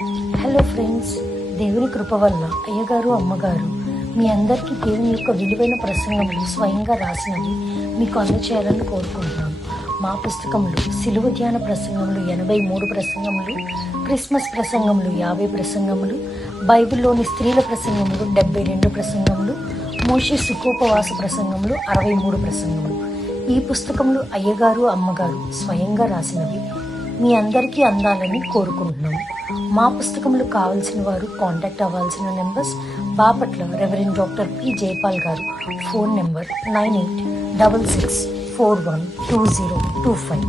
Hello friends, దేవుని కృప వల్ల అయ్యగారు అమ్మగారు మీ అందరికీ దేవుని యొక్క విలువైన ప్రసంగములు స్వయంగా రాసినవి మీకు అందచేయాలని కోరుకుంటున్నాను. మా పుస్తకంలో సిలువ ధ్యాన ప్రసంగములు 83 ప్రసంగములు, క్రిస్మస్ ప్రసంగములు 50 ప్రసంగములు, బైబిల్లోని స్త్రీల ప్రసంగములు 72 ప్రసంగములు, మోషే సుఖోపవాస ప్రసంగములు 63 ప్రసంగములు. ఈ పుస్తకములు అయ్యగారు అమ్మగారు స్వయంగా రాసినవి మీ అందరికీ అందాలని కోరుకుంటున్నాము. మా పుస్తకములు కావాల్సిన వారు కాంటాక్ట్ అవ్వాల్సిన numbers: Bapatla reverend doctor P Jayapal గారు, phone number 9866412025.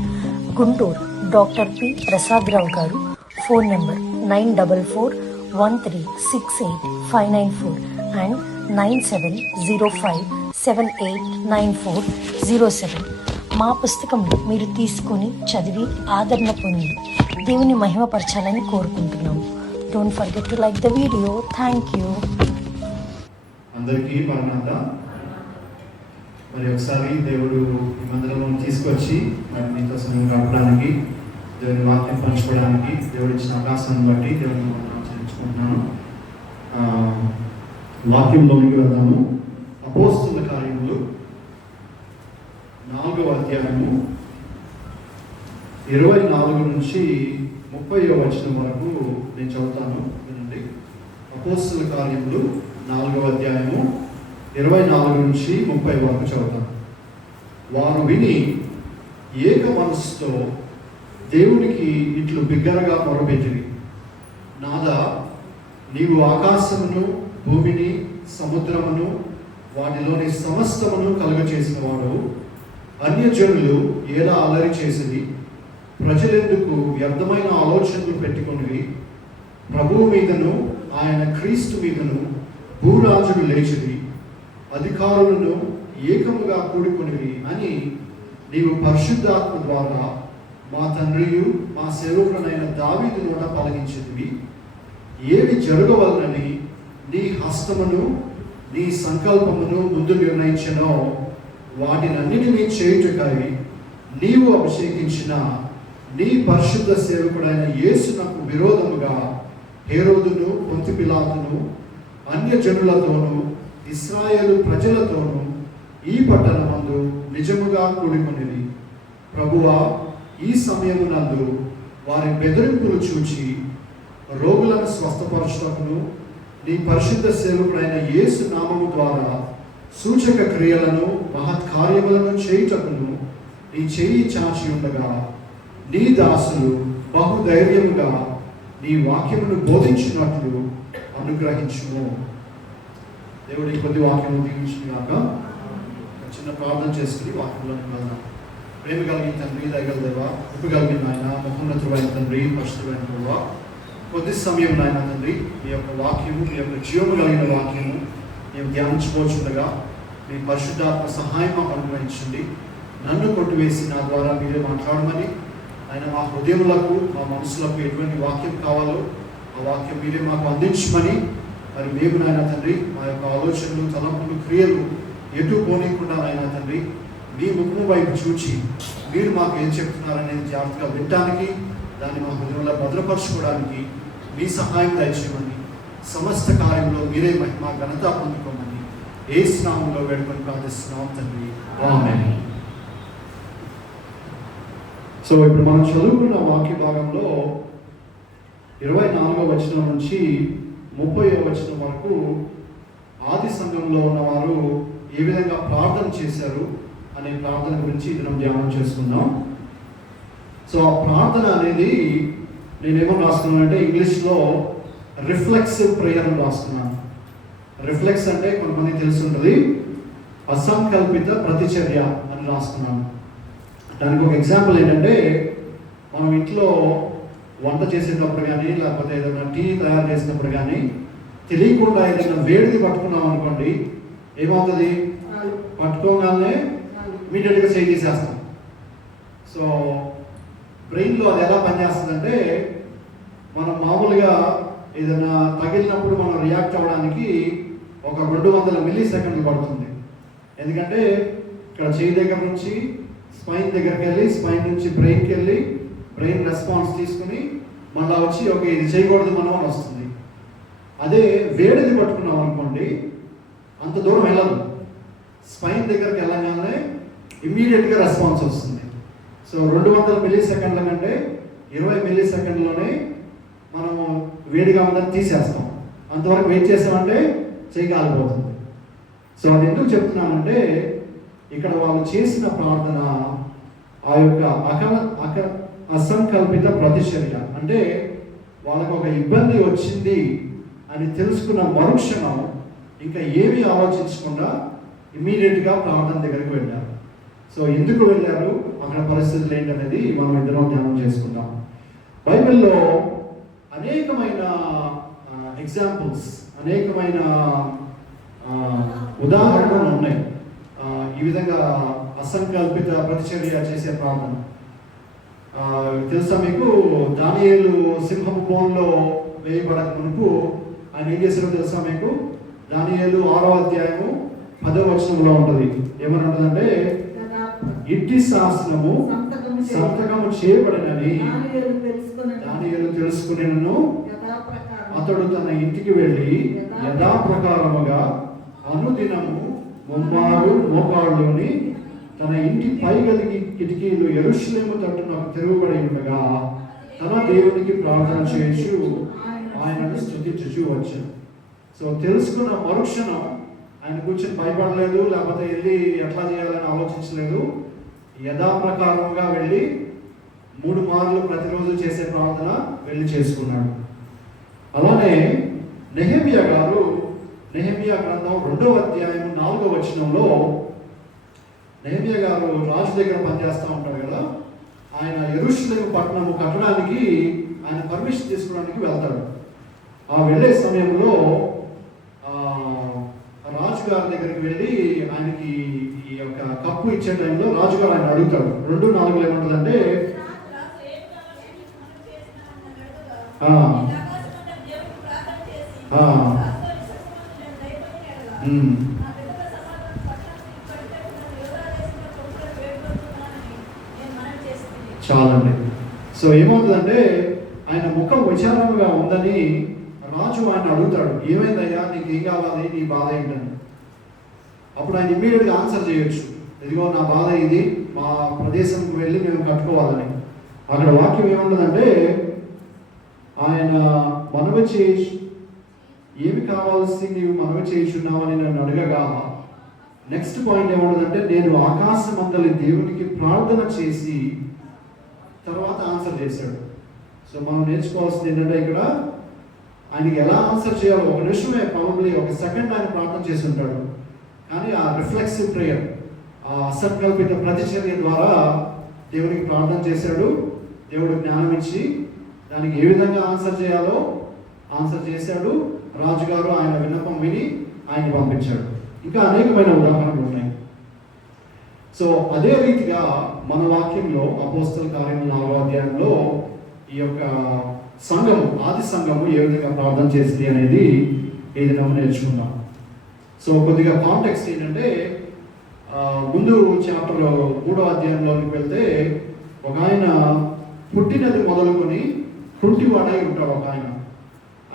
Guntur doctor P Prasad Rao గారు, ఫోన్ నెంబర్ 9413685994 అండ్ 9705789407. మా పుస్తకంలో మీరు తీసుకొని చదివి ఆదరణ పొంది దేవుని మహిమపరచాలని కోరుకుంటున్నాము. Don't forget to like the video. Thank you. అందరికీ పరమాత. మరి ఒకసారి దేవుడు ఈ మందిరంలో తీసుకొచ్చి మరి మీతో సమయం గడపడానికి, దేవుని వాక్యం పంచుకోవడానికి దేవుడు ఇచ్చిన అవకాశాన్ని బట్టి దేవుని చెల్లించుకుంటున్నాను. వాక్యంలోనికి వెళ్దాము. అపోస్తుల కార్యములు 4వ అధ్యాయము 24 నుంచి 30వ వచనం వరకు నేను చదువుతాను, వినండి. అపోస్తుల కార్యములు 4వ అధ్యాయము 24 నుంచి 30 వరకు చదువుతాను. వారు విని ఏక మనస్సుతో దేవునికి ఇట్లు బిగ్గరగా మొరపెట్టిరి: నాదా, నీవు ఆకాశమును భూమిని సముద్రమును వాటిలోని సమస్తమును కలుగచేసిన వాడు, అన్యజనులు ఎలా అల్లరి చేసిరి, ప్రజలెందుకు వ్యర్థమైన ఆలోచనలు పెట్టుకొనివి, ప్రభువు మీదను ఆయన క్రీస్తు మీదను భూరాజులు లేచిరి, అధికారులను ఏకముగా కూడుకొనివి అని నీవు పరిశుద్ధాత్మ ద్వారా మా తండ్రియు మా సేవకుడైన దావీదు నోట పలికించితివి. ఏవి జరగవలనని నీ హస్తమును నీ సంకల్పమును ముందు నిర్ణయించినో వాటినన్నిటినీ చేయుటకై నీవు అభిషేకించిన నీ పరిశుద్ధ సేవకుడైన యేసునకు విరోధముగా హేరోదును పొంతి పిలాతును అన్యజనులతోనూ ఇశ్రాయేలు ప్రజలతోనూ ఈ పట్టణమందు నిజముగా కూడుకొనిది. ప్రభువా, ఈ సమయమునందు వారి బెదిరింపులు చూచి రోగులను స్వస్థపరచుటకును నీ పరిశుద్ధ సేవకుడైన యేసు నామము ద్వారా సూచక క్రియలను మహత్కార్యములను చేయుటకును నీ చెయ్యి చాచి ఉండగా నీ దాసులు బహుధైర్యముగా నీ వాక్యమును బోధించినట్లు అనుగ్రహించుము. దేవుడి కొద్ది వాక్యము దీవించుగాక. చిన్న ప్రార్థన చేసుకుని వాక్యంలోకి వెళ్దాం. ప్రేమ కలిగిన తండ్రి, దయగల దేవా, కృప కలిగిన ఆయన, మహోన్నతుడైన తండ్రి, పరిశుద్ధుడైన ప్రభువా, కొద్ది సమయం నాయన తండ్రి మీ యొక్క వాక్యము, మీ యొక్క జీవము కలిగిన వాక్యము మేము ధ్యానించుకోవచ్చుండగా మీ పరిశుద్ధాత్మ సహాయం మాకు అనుగ్రహించండి. నన్ను కొట్టివేసి నా ద్వారా మీరే మాట్లాడమని ఆయన మా హృదయములకు, మా మనసులకు ఎటువంటి వాక్యం కావాలో ఆ వాక్యం మీరే మాకు అందించమని, మరి మేము నాయన తండ్రి మా యొక్క ఆలోచనలు, తలంపులు, క్రియలు ఎటు పోనీయకుండా నాయన తండ్రి మీ ముఖము వైపు చూచి మీరు మాకు ఏం చెప్తున్నారనేది జాగ్రత్తగా వినడానికి, దాన్ని మా హృదయంలో భద్రపరచుకోవడానికి మీ సహాయం దయచేయమని, సమస్త కార్యంలో మీరే మహిమ ఘనత పొందుకోమని యేసు నామములో వేడుకొని ప్రార్థిస్తున్నాం తండ్రి. ఆమేన్. సో ఇప్పుడు మనం చదువుకున్న వాక్య భాగంలో 24వ వచనం నుంచి 30వ వచనం వరకు ఆది సంఘంలో ఉన్నవారు ఏ విధంగా ప్రార్థన చేశారు అనే ప్రార్థన గురించి మనం ధ్యానం చేసుకుందాం. సో ఆ ప్రార్థన అనేది నేనేమో రాసుకున్నానంటే ఇంగ్లీష్లో రిఫ్లెక్సివ్ ప్రేయర్ అని రాసుకున్నాను. రిఫ్లెక్స్ అంటే కొంతమంది తెలుసుంటుంది, అసంకల్పిత ప్రతిచర్య అని రాసుకున్నాను. దానికి ఒక ఎగ్జాంపుల్ ఏంటంటే, మనం ఇంట్లో వంట చేసేటప్పుడు కానీ లేకపోతే ఏదైనా టీ తయారు చేసినప్పుడు కానీ తెలియకుండా ఏదైనా వేడిది పట్టుకున్నాం అనుకోండి, ఏమవుతుంది? పట్టుకోగానే ఇమీడియట్గా చేంజ్ చేసేస్తాం. సో బ్రెయిన్లో అది ఎలా పనిచేస్తుందంటే, మనం మామూలుగా ఏదైనా తగిలినప్పుడు మనం రియాక్ట్ అవ్వడానికి ఒక 200 మిల్లీ సెకండ్లు పడుతుంది. ఎందుకంటే ఇక్కడ చేయి దగ్గర నుంచి స్పైన్ దగ్గరికి వెళ్ళి, స్పైన్ నుంచి బ్రెయిన్కి వెళ్ళి, బ్రెయిన్ రెస్పాన్స్ తీసుకుని మళ్ళీ వచ్చి ఓకే ఇది చేయకూడదు మనం అని వస్తుంది. అదే వేడిది పట్టుకున్నాం అనుకోండి, అంత దూరం వెళ్ళదు. స్పైన్ దగ్గరికి వెళ్ళగానే ఇమ్మీడియట్గా రెస్పాన్స్ వస్తుంది. సో 200 మిల్లీ సెకండ్ల కంటే 20 మిల్లీ సెకండ్లోనే మనము వేడిగా ఉందని తీసేస్తాం. అంతవరకు వెయిట్ చేసామంటే చేయి కాలిపోతుంది. సో అది ఎందుకు చెప్తున్నానంటే, ఇక్కడ వాళ్ళు చేసిన ప్రార్థన ఆ యొక్క అసంకల్పిత ప్రతిచర్య, అంటే వాళ్ళకు ఒక ఇబ్బంది వచ్చింది అని తెలుసుకున్న మరుక్షణం ఇంకా ఏమీ ఆలోచించకుండా ఇమ్మీడియట్గా ప్రార్థన దగ్గరికి వెళ్ళారు. సో ఎందుకు వెళ్ళారు, అక్కడ పరిస్థితులు ఏంటనేది మనం ఇద్దరం ధ్యానం చేసుకుందాం. బైబిల్లో అనేకమైన ఎగ్జాంపుల్స్, అనేకమైన ఉదాహరణలు ఉన్నాయి ఈ విధంగా అసంకల్పిత ప్రతిచర్య చేసే ప్రార్థన. తెలుసా మీకు, దానియేలు సింహపు బోన్లో వేయబడక మునుపు ఆయన ఏం చేశారో తెలుసా మీకు? దానియేలు 6వ అధ్యాయము 10వ వచనంలో ఉంటుంది. ఏమని ఉంటుందంటే, ఇట్టి శాసనము సంతకము చేయబడినని దానియేలు తెలుసుకునేను. అతడు తన ఇంటికి వెళ్ళి యథాప్రకారముగా అనుదినము ముమ్మారు మోకాళ్ళుని తన ఇంటి పైగలిగి కిటికీలు యెరూషలేము తట్టున తెరవబడి ఉండగా తన దేవునికి ప్రార్థన చేయొచ్చు, ఆయనను స్తుతించుచు వచ్చాను. సో తెలుసుకున్న మరుక్షణం ఆయన కూర్చొని భయపడలేదు, లేకపోతే వెళ్ళి ఎట్లా చేయాలని ఆలోచించలేదు. యథాప్రకారంగా వెళ్ళి 3 మార్లు ప్రతిరోజు చేసే ప్రార్థన వెళ్ళి చేసుకున్నాడు. అలానే నెహెమియా గ్రంథం 2వ అధ్యాయం 4వ వచనంలో, నెహెమియా గారు రాజు దగ్గర పనిచేస్తూ ఉంటాడు కదా, ఆయన యెరూషలేము పట్టణము కట్టడానికి ఆయన పర్మిషన్ తీసుకోవడానికి వెళ్తాడు. ఆ వెళ్ళే సమయంలో రాజుగారి దగ్గరికి వెళ్ళి ఆయనకి ఈ యొక్క కప్పు ఇచ్చే టైంలో రాజుగారు ఆయన అడుగుతాడు. 2:4 ఏమంటుందంటే, చాలండి. సో ఏమవుతుందంటే, ఆయన ముఖం విచారంగా ఉందని రాజు ఆయన అడుగుతాడు, ఏమైందయ్యా, నీకు ఏం కావాలి, నీ బాధ ఏంటని. అప్పుడు ఆయన ఇమ్మీడియట్గా ఆన్సర్ చేయొచ్చు, ఇదిగో నా బాధ ఇది, మా ప్రదేశంకి వెళ్ళి మేము కట్టుకోవాలని. అక్కడ వాక్యం ఏముంటుందంటే, ఆయన మనవి చేయొచ్చు, ఏమి కావాల్సి నీవు మనవి చేయుచున్నావని నన్ను అడగగా, నెక్స్ట్ పాయింట్ ఏముంటుందంటే, నేను ఆకాశమందలి దేవునికి ప్రార్థన చేసి తర్వాత ఆన్సర్ చేశాడు. సో మనం నేర్చుకోవాల్సింది ఏంటంటే, ఇక్కడ ఆయనకి ఎలా ఆన్సర్ చేయాలో ఒక నిమిషమే, ప్రాబబ్లీ 1 సెకండ్ ఆయన ప్రార్థన చేసి ఉంటాడు. కానీ ఆ రిఫ్లెక్సివ్ ప్రేయర్, ఆ అసంకల్పిత ప్రతిచర్య ద్వారా దేవునికి ప్రార్థన చేశాడు. దేవుడు జ్ఞానం ఇచ్చి దానికి ఏ విధంగా ఆన్సర్ చేయాలో ఆన్సర్ చేశాడు. రాజుగారు ఆయన విన్నపం విని ఆయన్ని పంపించాడు. ఇంకా అనేకమైన ఉదాహరణలు ఉన్నాయి. సో అదే రీతిగా మన వాక్యంలో అపోస్తల కార్యం 4వ అధ్యాయంలో ఈ యొక్క సంఘము, ఆది సంఘము ఏ విధంగా ప్రార్థన చేసింది అనేది ఏది మనం నేర్చుకున్నాం. సో కొద్దిగా కాంటెక్స్ట్ ఏంటంటే, ముందు చాప్టర్ 3వ అధ్యాయంలోకి వెళ్తే, ఒక ఆయన పుట్టినది మొదలుకొని కుంటివాడై ఉంటాడు. ఒక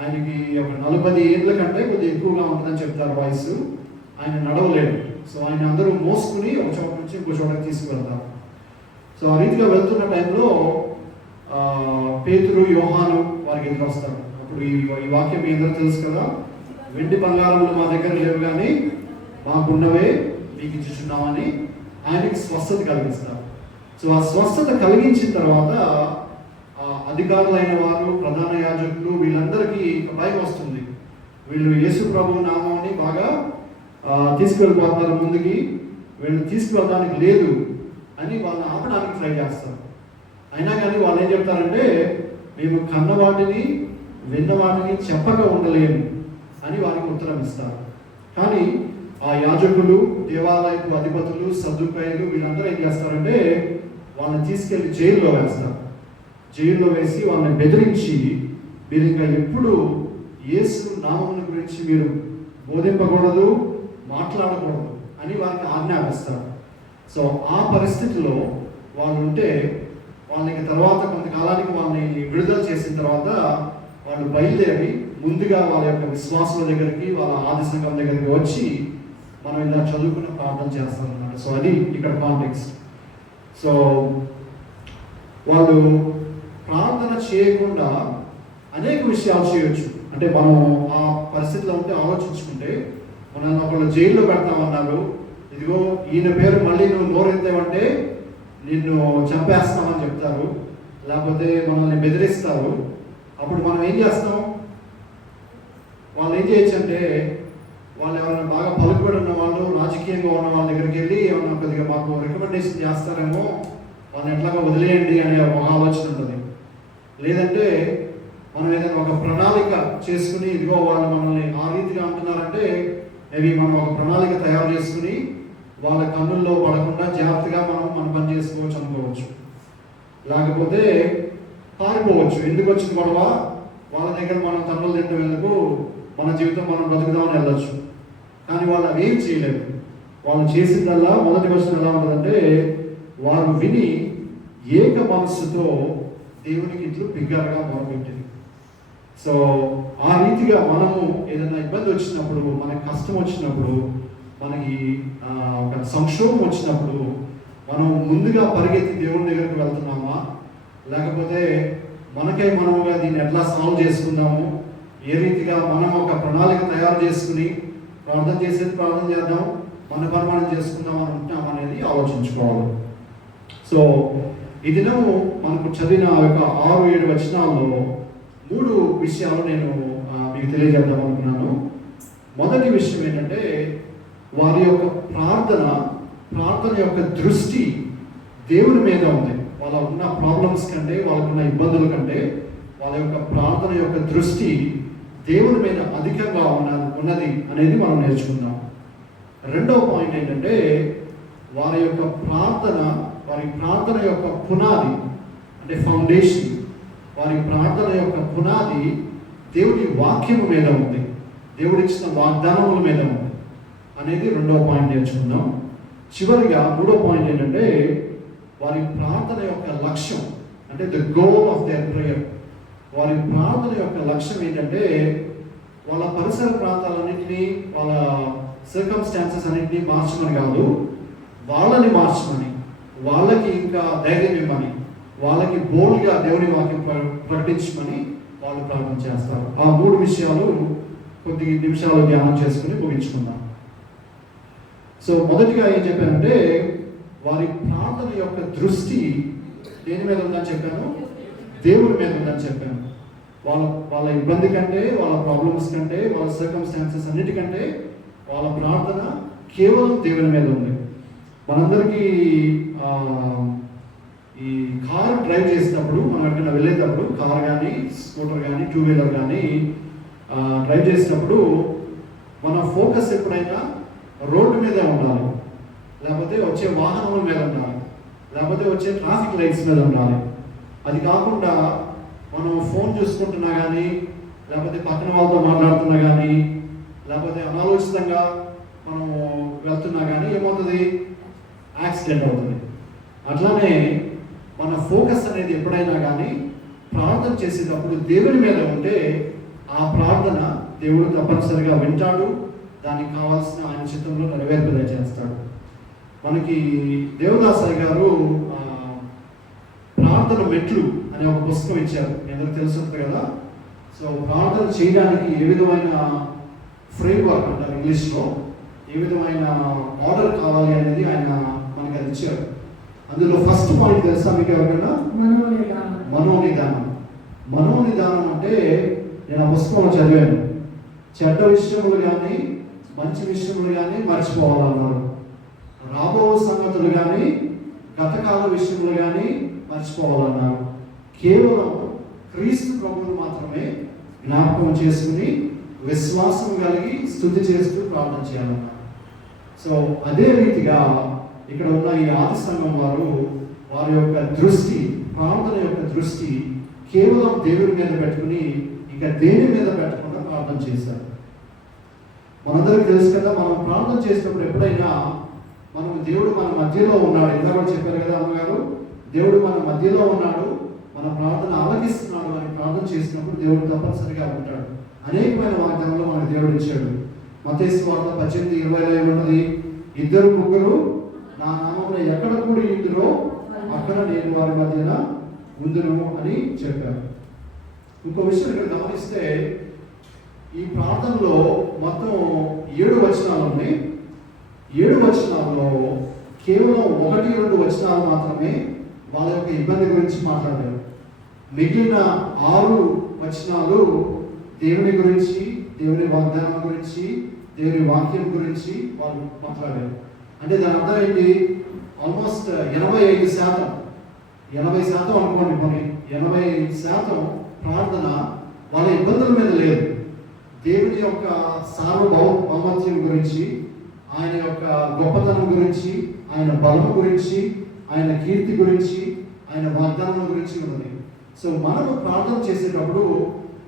ఆయనకి ఒక 40 ఏళ్ళ కంటే కొద్దిగా ఎక్కువగా ఉంటుందని చెప్తారు వయసు. ఆయన నడవలేడు. సో ఆయన అందరూ మోసుకుని ఒక చోట నుంచి ఇంకో చోటకి తీసుకువెళ్తారు. సో ఆ రీతిగా వెళ్తున్న టైంలో పేతురు, యోహాను వారికి ఎదురు వస్తారు. అప్పుడు ఈ వాక్యం మీ అందరూ తెలుసు కదా, వెండి బంగారములు మా దగ్గర లేవు కానీ మాకున్నవే మీకు ఇచ్చుచున్నామని ఆయనకి స్వస్థత కలిగిస్తారు. సో ఆ స్వస్థత కలిగించిన తర్వాత అధికారులైన వారు, ప్రధాన యాజకులు, వీళ్ళందరికీ భయం వస్తుంది. వీళ్ళు యేసు ప్రభు నామాన్ని బాగా తీసుకువెళ్ళిపోతున్నారు ముందుకి, వీళ్ళు తీసుకువెళ్ళడానికి లేదు అని వాళ్ళని ఆపడానికి ట్రై చేస్తారు. అయినా కానీ వాళ్ళు ఏం చెప్తారంటే, మేము కన్న వాటిని విన్న వాటిని చెప్పక ఉండలేము అని వారికి ఉత్తరం ఇస్తారు. కానీ ఆ యాజకులు, దేవాలయపు అధిపతులు, సద్దుకాయలు వీళ్ళందరూ ఏం చేస్తారంటే, వాళ్ళని తీసుకెళ్లి జైల్లో వేస్తారు. జైల్లో వేసి వాళ్ళని బెదిరించి, మీరు ఇంకా ఎప్పుడు యేసు నామముల గురించి మీరు బోధింపకూడదు, మాట్లాడకూడదు అని వారికి ఆజ్ఞాపిస్తారు. సో ఆ పరిస్థితిలో వాళ్ళు ఉంటే, వాళ్ళకి తర్వాత కొంత కొంతకాలానికి వాళ్ళని విడుదల చేసిన తర్వాత వాళ్ళు బయలుదేరి ముందుగా వాళ్ళ యొక్క విశ్వాసుల దగ్గరికి, వాళ్ళ ఆది సంఘం దగ్గరికి వచ్చి మనం ఇలా చదువుకున్న ప్రార్థన చేస్తామన్నమాట. సో అది ఇక్కడ కాంటెక్స్ట్. సో వాళ్ళు ప్రార్థన చేయకుండా అనేక విషయాలు చేయొచ్చు. అంటే మనం ఆ పరిస్థితిలో ఉంటే ఆలోచించుకుంటే, మనల్ని ఒకళ్ళు జైల్లో పెడతామన్నారు, ఇదిగో ఈయన పేరు మళ్ళీ నువ్వు నోరెత్తావంటే నిన్ను చంపేస్తామని చెప్తారు, లేకపోతే మనల్ని బెదిరిస్తారు. అప్పుడు మనం ఏం చేస్తాం? వాళ్ళు ఏం చేయొచ్చు అంటే, వాళ్ళు ఎవరైనా బాగా పలుకుబడి ఉన్న వాళ్ళు, రాజకీయంగా ఉన్న వాళ్ళ దగ్గరికి వెళ్ళి ఏమన్నా కొద్దిగా మాకు రికమెండేషన్ చేస్తారేమో, వాళ్ళని ఎట్లాగా వదిలేయండి అనే ఒక ఆలోచన ఉంటుంది. లేదంటే మనం ఏదైనా ఒక ప్రణాళిక చేసుకుని, ఇదిగో వాళ్ళు మనల్ని ఆ రీతిగా అంటున్నారంటే మేబీ మనం ఒక ప్రణాళిక తయారు చేసుకుని వాళ్ళ కన్నుల్లో పడకుండా జాగ్రత్తగా మనం మన పని చేసుకోవచ్చు అనుకోవచ్చు. లేకపోతే పారిపోవచ్చు. ఎందుకు వచ్చింది గొడవ, వాళ్ళ దగ్గర మనం తన్నులు తింటూ ఎందుకు, మన జీవితం మనం బ్రతుకుదామని వెళ్ళొచ్చు. కానీ వాళ్ళు అవేం చేయలేదు. వాళ్ళు చేసిందల్లా మొదటి వచనం ఎలా ఉంటుందంటే, వారు విని ఏక మనస్సుతో దేవునికి ఇట్లు బిగ్గరగా మొరపెట్టింది. సో ఆ రీతిగా మనము ఏదైనా ఇబ్బంది వచ్చినప్పుడు, మనకి కష్టం వచ్చినప్పుడు, మనకి ఒక సంక్షోభం వచ్చినప్పుడు మనం ముందుగా పరిగెత్తి దేవుని దగ్గరికి వెళ్తున్నామా, లేకపోతే మనకై మనముగా దీన్ని ఎట్లా సాల్వ్ చేసుకుందాము, ఏ రీతిగా మనం ఒక ప్రణాళిక తయారు చేసుకుని ప్రార్థన చేసేది ప్రార్థన చేద్దాం, మన పని మనం చేసుకుందాం అని ఉంటాం అనేది ఆలోచించుకోవాలి. సో ఈ దినము మనకు చదివిన యొక్క 6-7 వచనాల్లో 3 విషయాలు నేను మీకు తెలియజేద్దాం అనుకున్నాను. మొదటి విషయం ఏంటంటే, వారి యొక్క ప్రార్థన యొక్క దృష్టి దేవుని మీద ఉంది. వాళ్ళ ఉన్న ప్రాబ్లమ్స్ కంటే, వాళ్ళకున్న ఇబ్బందుల కంటే వాళ్ళ యొక్క ప్రార్థన యొక్క దృష్టి దేవుని మీద అధికంగా ఉన్నది అనేది మనం నేర్చుకుందాం. రెండవ పాయింట్ ఏంటంటే, వారి ప్రార్థన యొక్క పునాది అంటే ఫౌండేషన్, వారి ప్రార్థన యొక్క పునాది దేవుడి వాక్యము మీద ఉంది, దేవుడిచ్చిన వాగ్దానముల మీద ఉంది అనేది రెండవ పాయింట్ నేర్చుకుందాం. చివరిగా 3వ పాయింట్ ఏంటంటే, వారి ప్రార్థన యొక్క లక్ష్యం అంటే the goal of their prayer. వారి ప్రార్థన యొక్క లక్ష్యం ఏంటంటే, వాళ్ళ పరిసర ప్రాంతాలన్నింటినీ, వాళ్ళ సర్కమ్స్టాన్సెస్ అన్నింటినీ మార్చమని కాదు, వాళ్ళని మార్చమని, వాళ్ళకి ఇంకా ధైర్యం ఇవ్వమని, వాళ్ళకి బోల్డ్గా దేవుని వాక్యం ప్రకటించమని వాళ్ళు ప్రార్థన చేస్తారు. ఆ 3 విషయాలు కొద్ది నిమిషాలు ధ్యానం చేసుకుని ముగించుకుందాం. సో మొదటిగా ఏం చెప్పానంటే, వారి ప్రార్థన యొక్క దృష్టి దేని మీద ఉందని చెప్పాను? దేవుడి మీద ఉందని చెప్పాను. వాళ్ళ ఇబ్బంది కంటే, వాళ్ళ ప్రాబ్లమ్స్ కంటే, వాళ్ళ సర్కమ్స్టాన్సెస్ అన్నిటికంటే వాళ్ళ ప్రార్థన కేవలం దేవుని మీద ఉంది. మనందరికీ ఈ కార్ డ్రైవ్ చేసేటప్పుడు, మనం ఎక్కడికైనా వెళ్ళేటప్పుడు, కార్ కానీ, స్కూటర్ కానీ, 2 వీలర్ కానీ డ్రైవ్ చేసేటప్పుడు మన ఫోకస్ ఎప్పుడైనా రోడ్డు మీదే ఉండాలి, లేకపోతే వచ్చే వాహనముల మీద ఉండాలి, లేకపోతే వచ్చే ట్రాఫిక్ లైట్స్ మీద ఉండాలి. అది కాకుండా మనం ఫోన్ చూసుకుంటున్నా కానీ, లేకపోతే పక్కన వాళ్ళతో మాట్లాడుతున్నా కానీ, లేకపోతే అనాలోచితంగా మనం వెళ్తున్నా కానీ ఏమవుతుంది? యాక్సిడెంట్ అవుతుంది. అట్లానే మన ఫోకస్ అనేది ఎప్పుడైనా కానీ ప్రార్థన చేసేటప్పుడు దేవుని మీద ఉంటే, ఆ ప్రార్థన దేవుడు తప్పనిసరిగా వింటాడు, దానికి కావాల్సిన ఆయన చిత్రంలో నెరవేర్పద చేస్తాడు. మనకి దేవదాసయ్య గారు ప్రార్థన మెట్లు అనే ఒక పుస్తకం ఇచ్చారు, అందరికి తెలుసుంటుంది కదా. సో ప్రార్థన చేయడానికి ఏ విధమైన ఫ్రేమ్వర్క్ అంటారు ఇంగ్లీష్లో, ఏ విధమైన ఆర్డర్ కావాలి అనేది ఆయన మనకి అది ఇచ్చారు. అందులో ఫస్ట్ పాయింట్ తెలుసా మీకు ఎవరికైనా? మనోనిదానం. మనోనిదానం అంటే నేను ఆ పుస్తకంలో చదివాను. చెడ్డ విషయములు కానీ, మంచి విషయములు కానీ మర్చిపోవాలన్నారు. రాబో సంగతులు కానీ, గతకాల విషయములు కానీ మర్చిపోవాలన్నారు. కేవలం క్రీస్తు ప్రభువును మాత్రమే జ్ఞాపకం చేసుకుని విశ్వాసం కలిగి స్తుతి చేస్తూ ప్రార్థన చేయాలన్నారు. సో అదే రీతిగా ఇక్కడ ఉన్న ఈ ఆది సంఘం వారి యొక్క దృష్టి, ప్రార్థన యొక్క దృష్టి కేవలం దేవుని మీద పెట్టుకుని ఇంకా దేని మీద పెట్టకుండా ప్రార్థన చేశారు. మనందరికీ తెలుసు కదా, మనం ప్రార్థన చేసినప్పుడు ఎప్పుడైనా దేవుడు మన మధ్యలో ఉన్నాడు. ఇందాక చెప్పారు కదా అమ్మగారు, దేవుడు మన మధ్యలో ఉన్నాడు, మన మన ప్రార్థన ఆలకిస్తున్నాడు అని ప్రార్థన చేసినప్పుడు దేవుడు తప్పనిసరిగా ఉంటాడు. అనేకమైన వాగ్దానాలు మనకు దేవుడు ఇచ్చాడు. మత్తయి సువార్త 18:20 ఏమన్నది? ఇద్దరు ముగ్గురు నా నామమున ఎక్కడ కూడి ఉందురో అక్కడ నేను వారి మధ్యన ఉందును అని చెప్పారు. ఇంకో విషయం ఇక్కడ గమనిస్తే ఈ ప్రార్థనలో మొత్తం 7 వచనాలు ఉన్నాయి. 7 వచనాల్లో కేవలం 1-2 వచనాలు మాత్రమే వాళ్ళ యొక్క ఇబ్బంది గురించి మాట్లాడారు. మిగిలిన 6 వచనాలు దేవుని గురించి, దేవుని వాగ్దానం గురించి, దేవుని వాక్యం గురించి వాళ్ళు మాట్లాడారు. అంటే దాని అర్థం ఏంటి? ఆల్మోస్ట్ 85% అనుకోండి, మరి 85% ప్రార్థన వాళ్ళ ఇబ్బందుల మీద లేదు. దేవుని యొక్క సార్వభౌమత్యం గురించి, ఆయన యొక్క గొప్పతనం గురించి, ఆయన బలం గురించి, ఆయన కీర్తి గురించి, ఆయన వాగ్దానం గురించి ఉన్నది. సో మనము ప్రార్థన చేసేటప్పుడు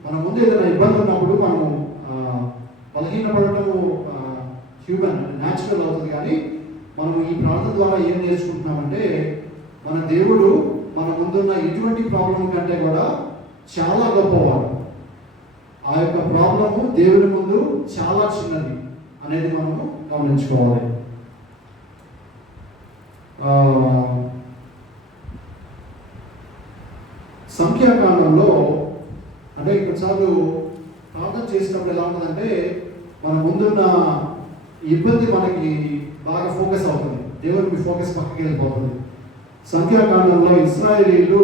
మన ముందు ఏదైనా ఇబ్బంది ఉన్నప్పుడు మనము బలహీనపడటము హ్యూమన్, న్యాచురల్ అవుతుంది. కానీ మనం ఈ ప్రార్థన ద్వారా ఏం నేర్చుకుంటున్నామంటే మన దేవుడు మన ముందున్న ఎటువంటి ప్రాబ్లం కంటే కూడా చాలా గొప్పవాడు. ఆ యొక్క ప్రాబ్లము దేవుని ముందు చాలా చిన్నది అనేది మనము గమనించుకోవాలి. సంఖ్యాకాండంలో అంటే కొన్నిసార్లు ప్రార్థన చేసినప్పుడు ఎలా ఉంటుందంటే మన ముందున్న ఇబ్బంది మనకి బాగా ఫోకస్ అవుతుంది, దేవునికి ఫోకస్ పక్కకి వెళ్ళిపోతుంది. సంఖ్యాకాండంలో ఇశ్రాయేలీయులు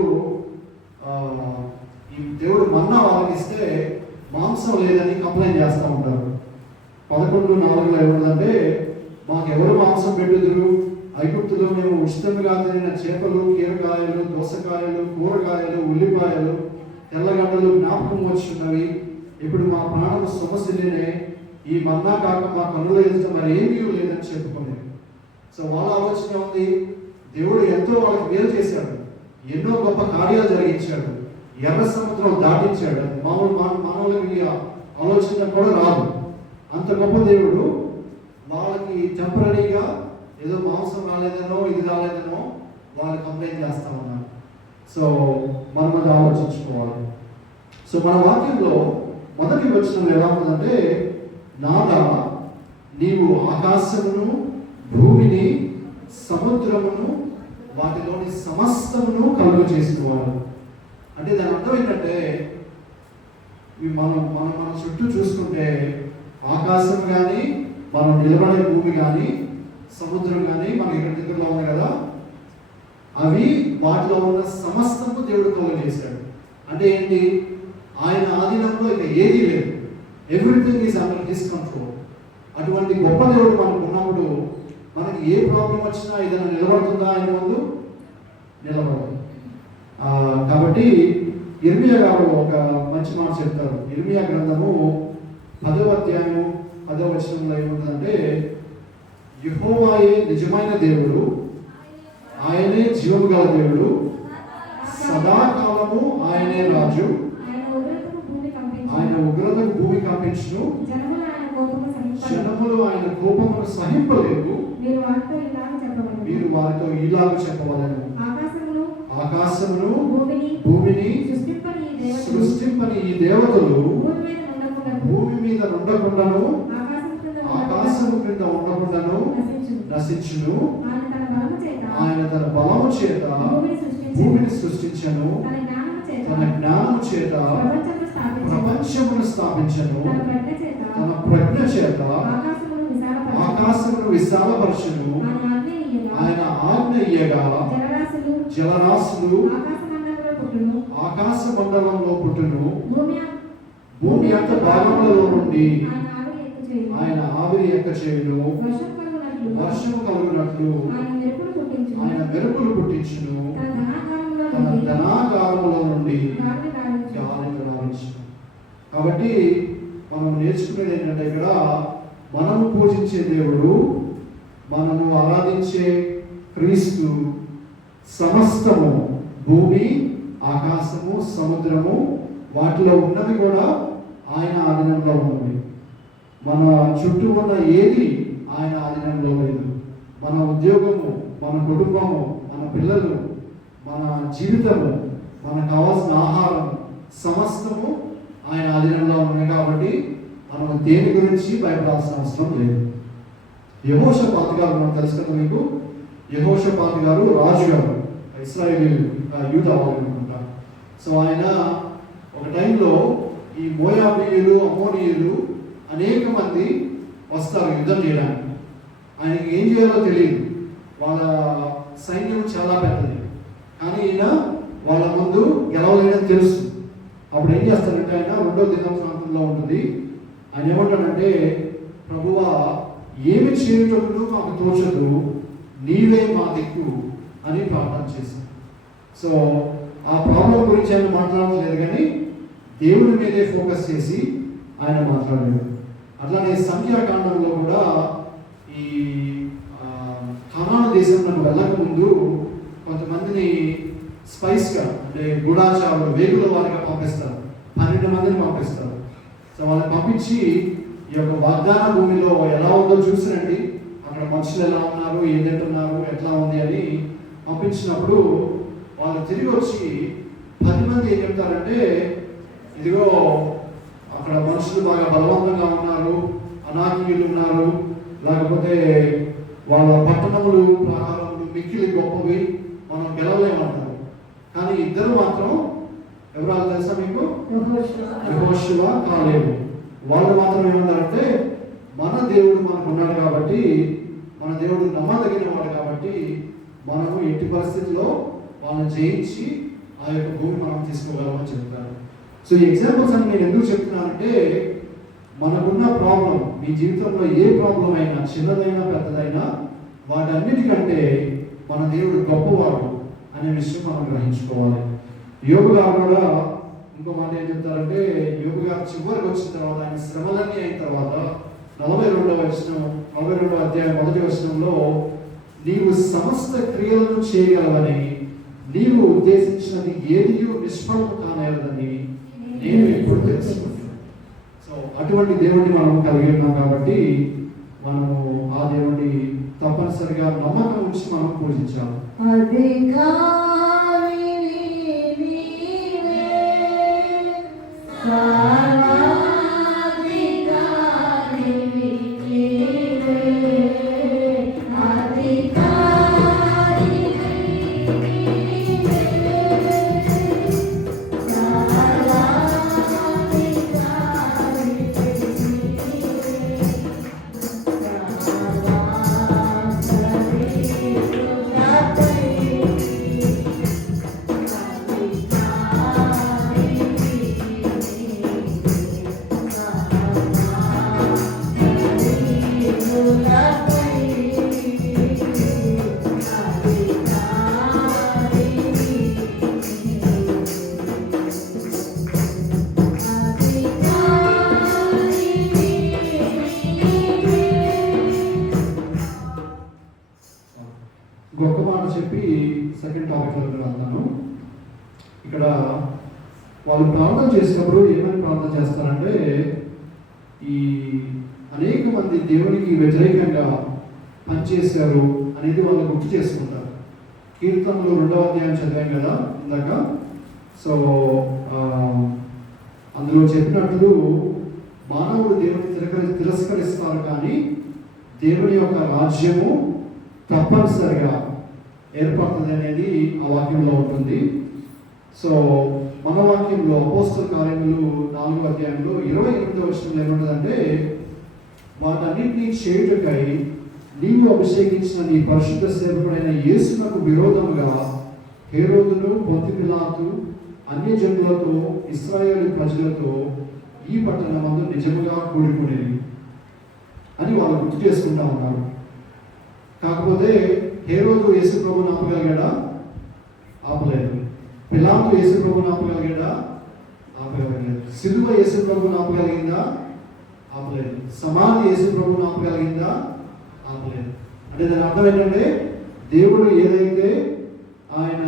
ఈ దేవుడు మన్నా వాళ్ళకి ఇస్తే మాంసం లేదని కంప్లైంట్ చేస్తూ ఉంటారు. 11:4 ఏముందంటే మాకు ఎవరు మాంసం పెట్టుదురు? ఐగుప్తులో మేము ఉచితంగా తినిన చేపలు, కీరకాయలు, దోసకాయలు, కూరగాయలు, ఉల్లిపాయలు, తెల్లగడ్డలు జ్ఞాపకం వచ్చున్నవి. ఇప్పుడు మా ప్రాణం సొమసిలేనే, ఈ మన్నా కాక మా కన్నుల ఎదుట మరి ఏమీ లేదని చెప్పుకునేది. సో వాళ్ళ ఆలోచన ఉంది, దేవుడు ఎంతో వాళ్ళకి మేలు చేశాడు, ఎన్నో గొప్ప కార్యాలు జరిగించాడు, ఎర్ర సముద్రం దాటించాడు. మానవులకి ఆలోచన కూడా రాదు. అంత గొప్ప దేవుడు వాళ్ళకి టెంపరీగా ఏదో మాంసం రాలేదనో ఇది రాలేదనో వాళ్ళు కంప్లైంట్ చేస్తా ఉన్నారు. సో మనం అది ఆలోచించుకోవాలి. సో మన వాక్యంలో మొదటి వచనం ఎలా ఉందంటే, నాదా నీవు ఆకాశమును, భూమిని, సముద్రమును, వాటిలోని సమస్తమును కలుగు చేసినవాడు. అంటే దాని అర్థం ఏంటంటే మన చుట్టూ చూసుకుంటే ఆకాశం కానీ, మనం నిలబడే భూమి కానీ, సముద్రం కానీ మనకి ఇక్కడ దగ్గరలో ఉన్నాయి కదా, అవి వాటిలో ఉన్న సమస్తము దేవుడు కలుగు చేశాడు. అంటే ఏంటి? ఆయన ఆధీనంలో ఇక ఏదీ లేదు. Everything is under his control. అటువంటి గొప్ప దేవుడు మనకు ఉన్నప్పుడు మనకి ఏ ప్రాబ్లం వచ్చినా ఏదైనా నిలబడుతుందా? ఆయన ముందు నిలబడదు. కాబట్టి ఇర్మియా గారు ఒక మంచి మాట చెప్తారు. ఇర్మియా గ్రంథము 10వ అధ్యాయం 10వ వచనంలో ఏముంటుందంటే, యెహోవాయే నిజమైన దేవుడు, ఆయనే జీవము గల దేవుడు, సదాకాలము ఆయనే రాజు, ఆయన ఉగ్రతకు భూమి కంపించును, జనములు ఆయన కోపమును సహింపలేవు, మీరు వారితో ఇలాగ చెప్పవలెను. ఆకాశమును భూమిని సృష్టింపని ఈ దేవతలు భూమి మీద ఉండకుండాను, ఆకాశము క్రింద ఉండకుండాను నశించును. ఆయన తన బలము చేత భూమిని సృష్టించను, తన జ్ఞానము చేత ప్రపంచమును స్థాపించను, తన ప్రజ్ఞ చేత ఆకాశమును విశాలపరచును. ఆయన ఆజ్ఞ ఇయ్యగా జలరాశులు ఆకాశ మండలంలో పుట్టును. భూమి అంత భాగములలో నుండి ఆయన ఆవిరి ఎక్క చేయును. వర్షము కలుగునట్లు ఆయన మెరుపులు పుట్టించును. తన ధనాగారములో నుండి గాలిని రావించును. కాబట్టి మనం నేర్చుకునేది ఏంటంటే, ఇక్కడ మనము పూజించే దేవుడు, మనము ఆరాధించే క్రీస్తు సమస్తము, భూమి, ఆకాశము, సముద్రము, వాటిలో ఉన్నది కూడా ఆయన ఆధీనంలో ఉంది. మన చుట్టూ ఉన్న ఏది ఆయన ఆధీనంలో లేదు. మన ఉద్యోగము, మన కుటుంబము, మన పిల్లలు, మన జీవితము మనకు కావాల్సిన ఆహారం సమస్తము ఆయన ఆధీనంలో ఉన్నాయి కాబట్టి మనం దేని గురించి భయపడాల్సిన అవసరం లేదు. యెహోషాపాతు గారు మనకు తెలుసు కదా మీకు. యెహోషాపాతు గారు రాజు గారు, ఇశ్రాయేలీయులు యూదా వాళ్ళు అనుకుంటా. సో ఆయన ఒక టైంలో ఈ మోయాబీయులు అమ్మోనీయులు అనేక మంది వస్తారు యుద్ధం చేయడానికి. ఆయనకి ఏం చేయాలో తెలియదు. వాళ్ళ సైన్యం చాలా పెద్దది, కానీ ఈయన వాళ్ళ ముందు గెలవలేదని తెలుసు. అప్పుడు ఏం చేస్తారంటే ఆయన 2వ దినవృత్తాంతంలో ఉంటుంది. ఆయన ఏమంటాడంటే, ప్రభువా ఏమి చేయుటకు మాకు తోచదు, నీవే మా దిక్కు అని ప్రార్థన చేశాను. సో ఆ ప్రాబ్లం గురించి ఆయన మాట్లాడలేదు, కానీ దేవుడి మీదే ఫోకస్ చేసి ఆయన మాట్లాడాడు. అట్లానే సంఖ్యాకాండంలో కూడా ఈ కనాను దేశంలోకి వెళ్ళక ముందు కొంతమందిని స్పైస్గా అంటే గూఢాచారులు వేగుల వారిగా పంపిస్తారు. 12 మందిని పంపిస్తారు. సో వాళ్ళని పంపించి ఈ యొక్క వాగ్దాన భూమిలో ఎలా ఉందో చూసిరండి, అక్కడ మనుషులు ఎలా ఉన్నారు, ఏం తింటున్నారు, ఎట్లా ఉంది అని పంపించినప్పుడు వాళ్ళు తిరిగి వచ్చి 10 మంది ఏం చెప్తారంటే, ఇదిగో అక్కడ మనుషులు బాగా బలవంతంగా ఉన్నారు, అనాకీయులు ఉన్నారు, లేకపోతే వాళ్ళ పట్టణములు ప్రాకారములు మిక్కిలి గొప్పవి, మనం గెలవలేమంటారు. కానీ ఇద్దరు మాత్రం ఎవరు తెలుసా మీకు? యెహోషువ, కాలేబు. వాళ్ళు మాత్రం ఏమన్నారంటే, మన దేవుడు మనకు ఉన్నాడు కాబట్టి, మన దేవుడు నమ్మదగిన వాడు కాబట్టి మనము ఎట్టి పరిస్థితుల్లో వాళ్ళని జయించి ఆ యొక్క భూమి మనం తీసుకోగలమని చెప్తారు. సో ఈ ఎగ్జాంపుల్స్ అని నేను ఎందుకు చెప్తున్నానంటే, మనకున్న ప్రాబ్లం, మీ జీవితంలో ఏ ప్రాబ్లం అయినా చిన్నదైనా పెద్దదైనా వాటన్నిటికంటే మన దేవుడు గొప్పవాడు అనే విషయం మనం గ్రహించుకోవాలి. యోబు గారు కూడా ఇంకో మాట ఏం చెప్తారంటే, యోబు గారు చివరికి వచ్చిన తర్వాత, ఆయన శ్రమలన్నీ అయిన తర్వాత 42వ అధ్యాయం 1వ వచనంలో, నీవు సమస్త క్రియలను చేయగలవని, నీవు ఉద్దేశించినది ఏది నిష్ఫలము కానేరదని నేను ఎప్పుడు తెలుసుకుంటున్నాను. సో అటువంటి దేవుడిని మనం కలిగి ఉన్నాం కాబట్టి మనము ఆ దేవుడిని తప్పనిసరిగా నమ్మకం ఉంచి మనం పూజించాలి. గొప్ప మాట చెప్పి సెకండ్ టాపిక్లోకి వెళ్తాను. ఇక్కడ వాళ్ళు ప్రార్థన చేసినప్పుడు ఏమని ప్రార్థన చేస్తారంటే, ఈ అనేక మంది దేవునికి వ్యతిరేకంగా పనిచేశారు అనేది వాళ్ళు గుర్తు చేసుకుంటారు. కీర్తనలు 2వ అధ్యాయం చదివాం కదా ఇందాక. సో అందులో చెప్పినట్లు మానవుడు దేవుని తిరస్కరిస్తారు, కానీ దేవుని యొక్క రాజ్యము తప్పనిసరిగా ఏర్పడుతుంది అనేది ఆ వాక్యంలో ఉంటుంది. సో మన వాక్యంలో అపోస్తల కార్యములు 4వ అధ్యాయంలో 28వ వచనంలో ఏముంటుందంటే, వాటన్నింటినీ చేయుటకై నీవు అభిషేకించిన నీ పరిశుద్ధ సేవకుడైన యేసునకు విరోధముగా హేరోదును, పొంతి పిలాతు, అన్యజనులతో, ఇశ్రాయేలు ప్రజలతో ఈ పట్టణమందు నిజముగా కూడుకునేది అని వాళ్ళు గుర్తు చేసుకుంటా ఉన్నారు. కాకపోతే హేరోదు యేసు ప్రభువుని ఆపగలిగాడా? ఆపలేదు. పిలాతు యేసు ప్రభువుని ఆపగలిగాడా? ఆపగలిగలేదు. సిలువ యేసు ప్రభువుని ఆపగలిగిందా? ఆపలేదు. సమాధి యేసు ప్రభువుని ఆపగలిగిందా? ఆపలేదు. అంటే దాని అర్థం ఏంటంటే, దేవుడు ఏదైతే ఆయన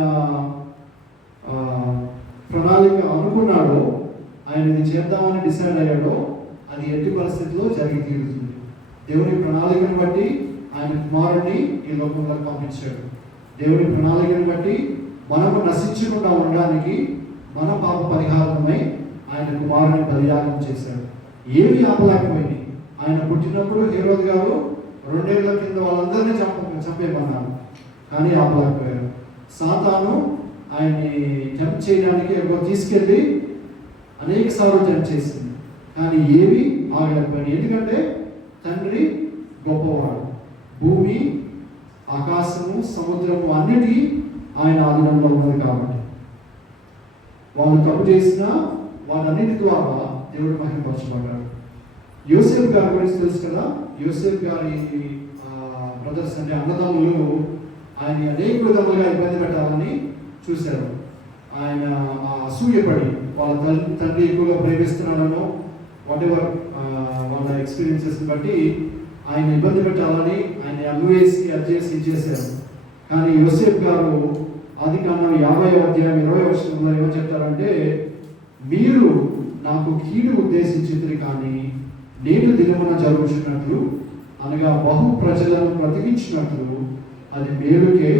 ప్రణాళిక అనుకున్నాడో, ఆయన ఇది చేద్దామని డిసైడ్ అయ్యాడో, అది ఎట్టి పరిస్థితుల్లో జరిగి తీరుతుంది. దేవుని ప్రణాళికను బట్టి ఆయన కుమారుడిని ఈ లోకంలోకి పంపించాడు. దేవుని ప్రణాళికను బట్టి మనము నశించకుండా ఉండడానికి మన పాప పరిహారమై ఆయన కుమారుని బలియాగం చేశాడు. ఏవి ఆపలేకపోయింది. ఆయన పుట్టినప్పుడు హేరోదు గారు 2 ఏళ్ల కింద వాళ్ళందరినీ చంపేమన్నారు, కానీ ఆపలేకపోయారు. సాతాను ఆయన్ని టెంప్ట్ చేయడానికి ఎక్కడో తీసుకెళ్ళి అనేక సార్లు టెంప్ట్ చేసింది, కానీ ఏవి ఆగలేకపోయాడు. ఎందుకంటే తండ్రి గొప్పవాడు. భూమి, ఆకాశము, సముద్రము అన్నిటి ఆయన ఆధీనంలో ఉన్నది కాబట్టి వాళ్ళు తప్పు చేసినా వాటన్నిటి ద్వారా దేవుడు మహిమపరచబడ్డాడు. యోసేపు గారి గురించి తెలుసు కదా. యోసేపు గారి బ్రదర్స్ అంటే అన్నదమ్ములు ఆయన అనేక విధములుగా ఇబ్బంది పెట్టాలని చూశారు. ఆయన అసూయపడి వాళ్ళ తండ్రి ఎక్కువగా ప్రేమిస్తున్నాడనో వాటెవర్ వాళ్ళ ఎక్స్పీరియన్సెస్ని బట్టి ఆయన ఇబ్బంది పెట్టాలని ఆయన అమ్మువేసి అది చేసి ఇచ్చేసారు. కానీ యోసేపు గారు ఆదికాండం 50వ అధ్యాయం 20వ వచనంలో ఏమని చెప్తారంటే, మీరు నాకు కీడు ఉద్దేశించితిరి కానీ నేడు దినమున జరుగుతున్నట్లు అనగా బహు ప్రజలను బ్రతికించినట్లు అది మేలుకే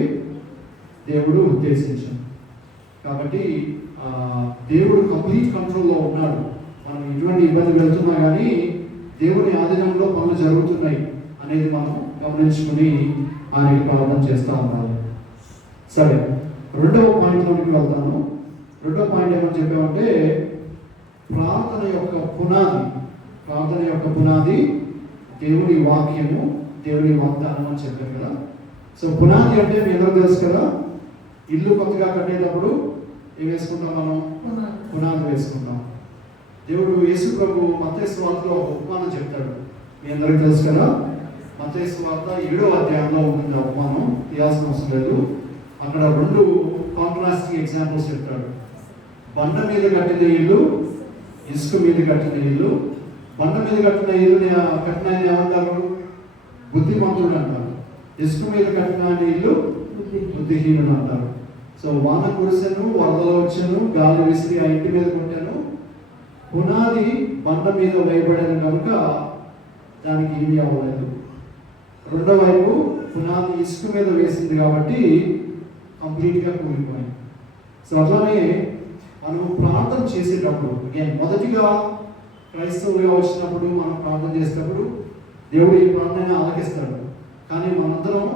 దేవుడు ఉద్దేశించాడు. కాబట్టి దేవుడు కంప్లీట్ కంట్రోల్లో ఉన్నాడు. మనం ఎటువంటి ఇబ్బంది వెళ్తున్నా కానీ దేవుని ఆధీనంలో పనులు జరుగుతున్నాయి అనేది మనం గమనించుకుని ఆయనకి ప్రార్థన చేస్తూ ఉండాలి. సరే, 2వ పాయింట్లోనికి వెళ్తాను. 2వ పాయింట్ ఏమని చెప్పామంటే ప్రార్థన యొక్క పునాది దేవుని వాక్యము, దేవుని వాగ్దానం అని చెప్పారు కదా. సో పునాది అంటే మీ అందరూ తెలుసు కదా, ఇల్లు కొత్తగా కట్టేటప్పుడు ఏం వేసుకుంటాం మనం? పునాది వేసుకుంటాం. దేవుడు యేసు ప్రభు మత్తయి సువార్తలో ఒక ఉపమానం చెప్తాడు. మీ అందరికీ తెలుసు కదా. మత్తయి సువార్త 7వ అధ్యాయంలో ఉంటుంది ఉపమానం, తీయాల్సిన అవసరం లేదు. అక్కడ 2 కాంట్రాస్టింగ్ ఎగ్జాంపుల్స్ చెప్తాడు. బండ మీద కట్టిన ఇల్లు, ఇసుక మీద కట్టిన ఇల్లు. బండ మీద కట్టిన ఇల్లుని కట్టిన ఆయన ఏమంటారు? బుద్ధిమంతుడు అంటారు. ఇసుక మీద కట్టిన ఇల్లు బుద్ధిహీనుడు అంటారు. సో వాన కురిసెను, వరదలు వచ్చాను, గాలి విసిరి ఆ ఇంటి మీద కొట్టాను, పునాది బండ మీద వేయబడిన కనుక దానికి ఏమీ అవ్వలేదు. రెండో వైపు పునాది ఇసుక మీద వేసింది కాబట్టి కంప్లీట్గా కూలిపోయింది. సో అట్లానే మనం ప్రార్థన చేసేటప్పుడు మొదటిగా క్రైస్తవులుగా వచ్చినప్పుడు మనం ప్రార్థన చేసేటప్పుడు దేవుడు ఈ ప్రార్థన ఆలకిస్తాడు. కానీ మనందరం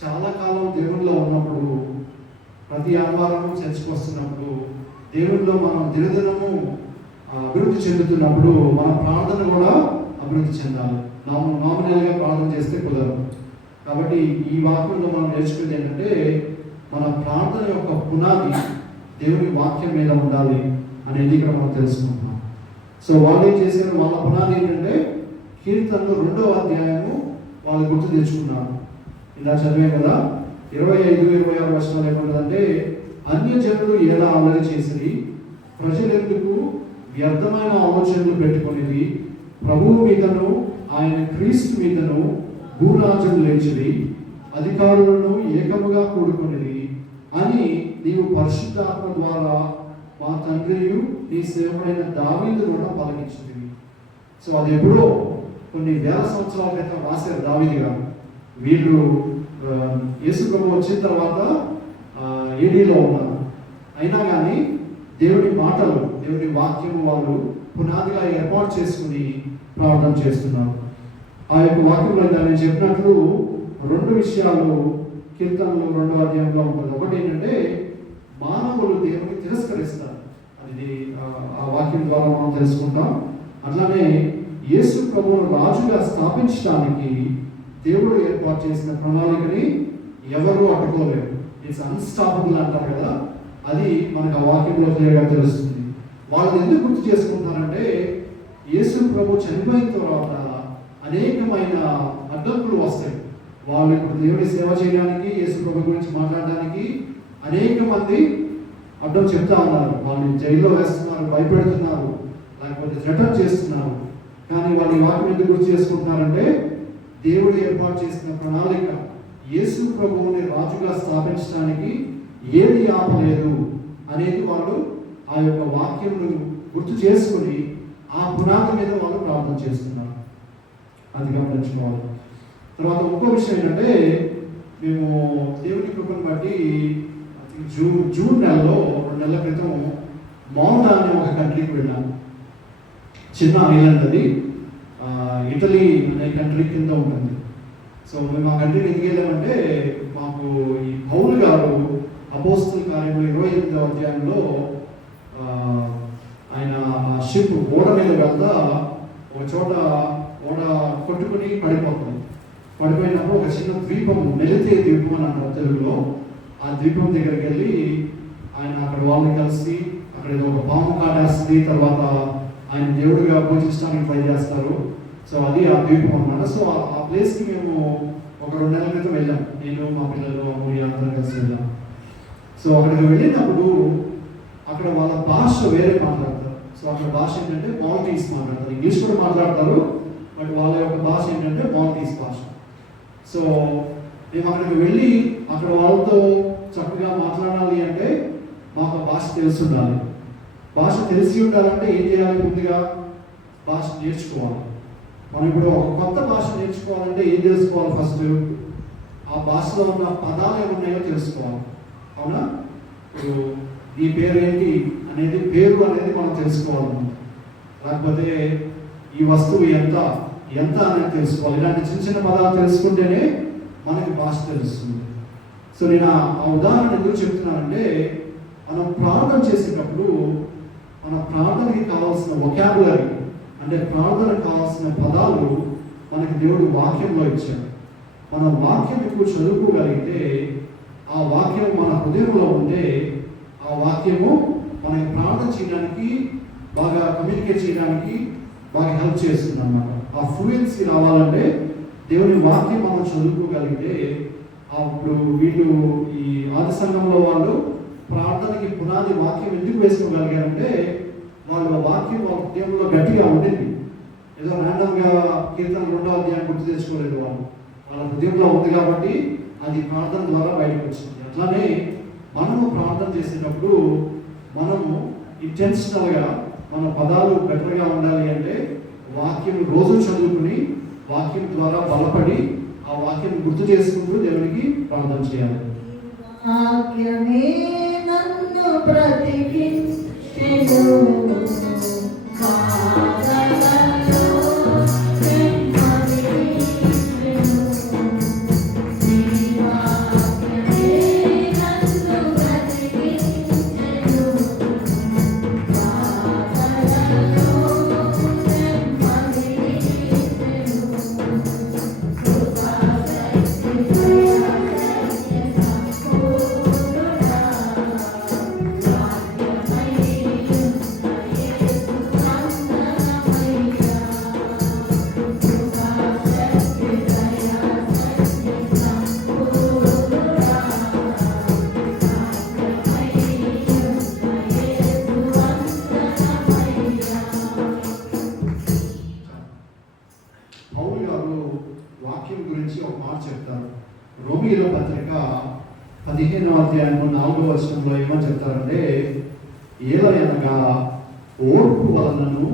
చాలా కాలం దేవుళ్ళలో ఉన్నప్పుడు, ప్రతి ఆదివారం చర్చకు వస్తున్నప్పుడు, దేవుళ్ళలో మనం దినదినము అభివృద్ధి చెందుతున్నప్పుడు మన ప్రార్థన కూడా అభివృద్ధి చెందాలి. నామినల్గా ప్రార్థన చేస్తే కుదరదు. కాబట్టి ఈ వాక్యంలో మనం నేర్చుకునేది ఏంటంటే మన ప్రార్థన యొక్క పునాది దేవుని వాక్యం మీద ఉండాలి అనేది ఇక్కడ మనం తెలుసుకుంటున్నాం. సో వాళ్ళు ఏం చేశారు? వాళ్ళ పునాది ఏంటంటే కీర్తనలు 2వ అధ్యాయము వాళ్ళు గుర్తు తెచ్చుకున్నారు. ఇలా చదివాం కదా. 25-26 వచనాలు ఏమంటుందంటే, అన్యజనులు ఎలా అల్లరి చేసిరి, ప్రజలెందుకు వ్యర్థమైన ఆలోచనలు పెట్టుకునేది, ప్రభువు మీదను ఆయన క్రీస్తు మీదను భూరాజులు లేచిరి, అధికారులను ఏకముగా కూడుకునేది అని నీవు పరిశుద్ధాత్మ ద్వారా మా తండ్రియు నీ సేవకుడైన దావీదు కూడా పలికించింది. సో అది ఎప్పుడో కొన్ని వేల సంవత్సరాల క్రితం రాశారు దావీదు గారు. వీళ్ళు యేసు ప్రభు వచ్చిన తర్వాత ఏడీలో ఉన్నారు. అయినా కానీ దేవుని మాటలు, దేవుని వాక్యము వాళ్ళు పునాదిగా ఏర్పాటు చేసుకుని ప్రార్థన చేస్తున్నారు. ఆ యొక్క వాక్యంలో నేను చెప్పినట్లు 2 విషయాలు కీర్తనలు 2వ అధ్యాయంలో ఉంటుంది. ఒకటి ఏంటంటే మానవులు దేవుని తిరస్కరిస్తారు. అది ఆ వాక్యం ద్వారా మనం తెలుసుకుంటాం. అట్లానే యేసు ప్రభువును రాజుగా స్థాపించడానికి దేవుడు ఏర్పాటు చేసిన ప్రణాళికని ఎవరు అడ్డుకోలేరు. ఇట్స్ అన్స్టాపబుల్ అంటారు కదా, అది మనకు ఆ వాక్యంలో క్లియర్గా తెలుస్తుంది. వాళ్ళు ఎందుకు గుర్తు చేసుకుంటారంటే యేసు ప్రభు చనిపోయిన తర్వాత అనేకమైన అడ్డంకులు వస్తాయి. వాళ్ళు ఇప్పుడు దేవుడి సేవ చేయడానికి, యేసు ప్రభు గురించి మాట్లాడడానికి అనేక మంది అడ్డం చెప్తా ఉన్నారు. వాళ్ళని జైల్లో వేస్తున్నారు, భయపెడుతున్నారు, లేకపోతే థ్రెటన్ చేస్తున్నారు. కానీ వాళ్ళు ఈ వాక్యం ఎందుకు గుర్తు చేసుకుంటున్నారంటే దేవుడు ఏర్పాటు చేసిన ప్రణాళిక, యేసు ప్రభువుని రాజుగా స్థాపించడానికి ఏది ఆపలేదు అనేది వాళ్ళు ఆ యొక్క వాక్యంను గుర్తు చేసుకుని ఆ పునాది మీద వాళ్ళు ప్రార్థన చేస్తున్నారు. అది గమనించుకోవాలి. తర్వాత ఇంకో విషయం ఏంటంటే, మేము దేవుని కృపను బట్టి జూన్ నెలలో 2 నెలల క్రితం మాల్టా అనే ఒక కంట్రీకి వెళ్ళాను. చిన్న ఐలాండ్ అది, ఇటలీ అనే కంట్రీ కింద ఉంటుంది. సో మేము ఆ కంట్రీకి ఎందుకు వెళ్ళామంటే, మాకు ఈ పౌలు గారు అపోస్తల కార్యములు 28వ అధ్యాయంలో ఆయన షిప్ ఓడ మీద వెళ్తా ఒక చోట ఓడ కొట్టుకుని పడిపోతుంది. పడిపోయినప్పుడు ఒక చిన్న ద్వీపం, మెలితే ద్వీపం అని అంటారు తెలుగులో, ఆ ద్వీపం దగ్గరికి వెళ్ళి ఆయన అక్కడ వాళ్ళని కలిసి అక్కడ ఏదో ఒక పాము కాటేస్తుంది, తర్వాత ఆయన దేవుడిగా పూజించడానికి ట్రై చేస్తారు. సో అది ఆ ద్వీపం అన్నమాట. సో ఆ ప్లేస్కి మేము ఒక 2 నెలల క్రితం వెళ్ళాం. నేను, మా పిల్లలు, అమ్మూరి అందరం కలిసి వెళ్ళాం. సో అక్కడికి వెళ్ళినప్పుడు అక్కడ వాళ్ళ భాష వేరే మాట్లాడతారు. సో అక్కడ భాష ఏంటంటే మాల్టీస్ మాట్లాడతారు. ఇంగ్లీష్ కూడా మాట్లాడతారు, బట్ వాళ్ళ యొక్క భాష ఏంటంటే మాల్టీస్ భాష. సో మేము అక్కడికి వెళ్ళి అక్కడ వాళ్ళతో చక్కగా మాట్లాడాలి అంటే మాకు భాష తెలిసి ఉండాలి. భాష తెలిసి ఉండాలంటే ఏం చేయాలి? ముందుగా భాష నేర్చుకోవాలి. మనం ఇప్పుడు ఒక కొత్త భాష నేర్చుకోవాలంటే ఏం తెలుసుకోవాలి? ఫస్ట్ ఆ భాషలో ఉన్న పదాలు ఏమున్నాయో తెలుసుకోవాలి. అవునా? ఇప్పుడు ఈ పేరు ఏంటి అనేది, పేరు అనేది మనం తెలుసుకోవాలి. లేకపోతే ఈ వస్తువు ఎంత అనేది తెలుసుకోవాలి. ఇలాంటి చిన్న చిన్న పదాలు తెలుసుకుంటేనే మనకి భాష తెలుస్తుంది. సో నేను ఆ ఉదాహరణ ఎందుకు చెప్తున్నానంటే, మనం ప్రార్థన చేసేటప్పుడు మన ప్రార్థనకి కావాల్సిన వొకాబులరీ, అంటే ప్రార్థనకు కావాల్సిన పదాలు మనకి దేవుడు వాక్యంలో ఇచ్చాడు. మన వాక్యం ఎక్కువ చదువుకోగలిగితే, ఆ వాక్యం మన హృదయంలో ఉంటే, ఆ వాక్యము మనకి ప్రార్థన చేయడానికి, బాగా కమ్యూనికేట్ చేయడానికి బాగా హెల్ప్ చేస్తుంది అన్నమాట. ఆ ఫ్లూయెన్సీ రావాలంటే దేవుని వాక్యం మనం చదువుకోగలిగితే, అప్పుడు వీళ్ళు ఈ ఆది సంఘంలో వాళ్ళు ప్రార్థనకి పునాది వాక్యం ఎందుకు వేసుకోగలిగారంటే, వాళ్ళ వాక్యం వాళ్ళ హృదయంలో గట్టిగా ఉండింది. ఏదో ర్యాండమ్గా కీర్తన 2వ అధ్యాయం గుర్తు తెచ్చుకోలేదు వాళ్ళు. వాళ్ళ హృదయంలో ఉంది కాబట్టి అది ప్రార్థన ద్వారా బయటకు వచ్చింది. అట్లానే మనము ప్రార్థన చేసేటప్పుడు మనము ఇంటెన్షనల్గా మన పదాలు బెటర్గా ఉండాలి అంటే వాక్యం రోజు చదువుకుని వాక్యం ద్వారా బలపడి ఆ వాక్యం గుర్తు చేసుకుంటూ దేవునికి ప్రార్థన చేయాలి. వాక్యమే నన్ను బ్రతికించెను, కాదలలో నెమ్మదినిచ్చెను. నీ వాక్యమే నన్ను బ్రతికించెను, కాదలలో నెమ్మదినిచ్చెను. కృపాశక్తి దయాశక్తి సంపూర్ణుడా, పౌలు గారు వాక్యం గురించి ఒక మాట చెప్తారు. రోమీయుల పత్రిక 15వ అధ్యాయంలో 4వ వచనంలో ఏమని చెప్తారంటే, ఏలయనగా ఓర్పు వలనను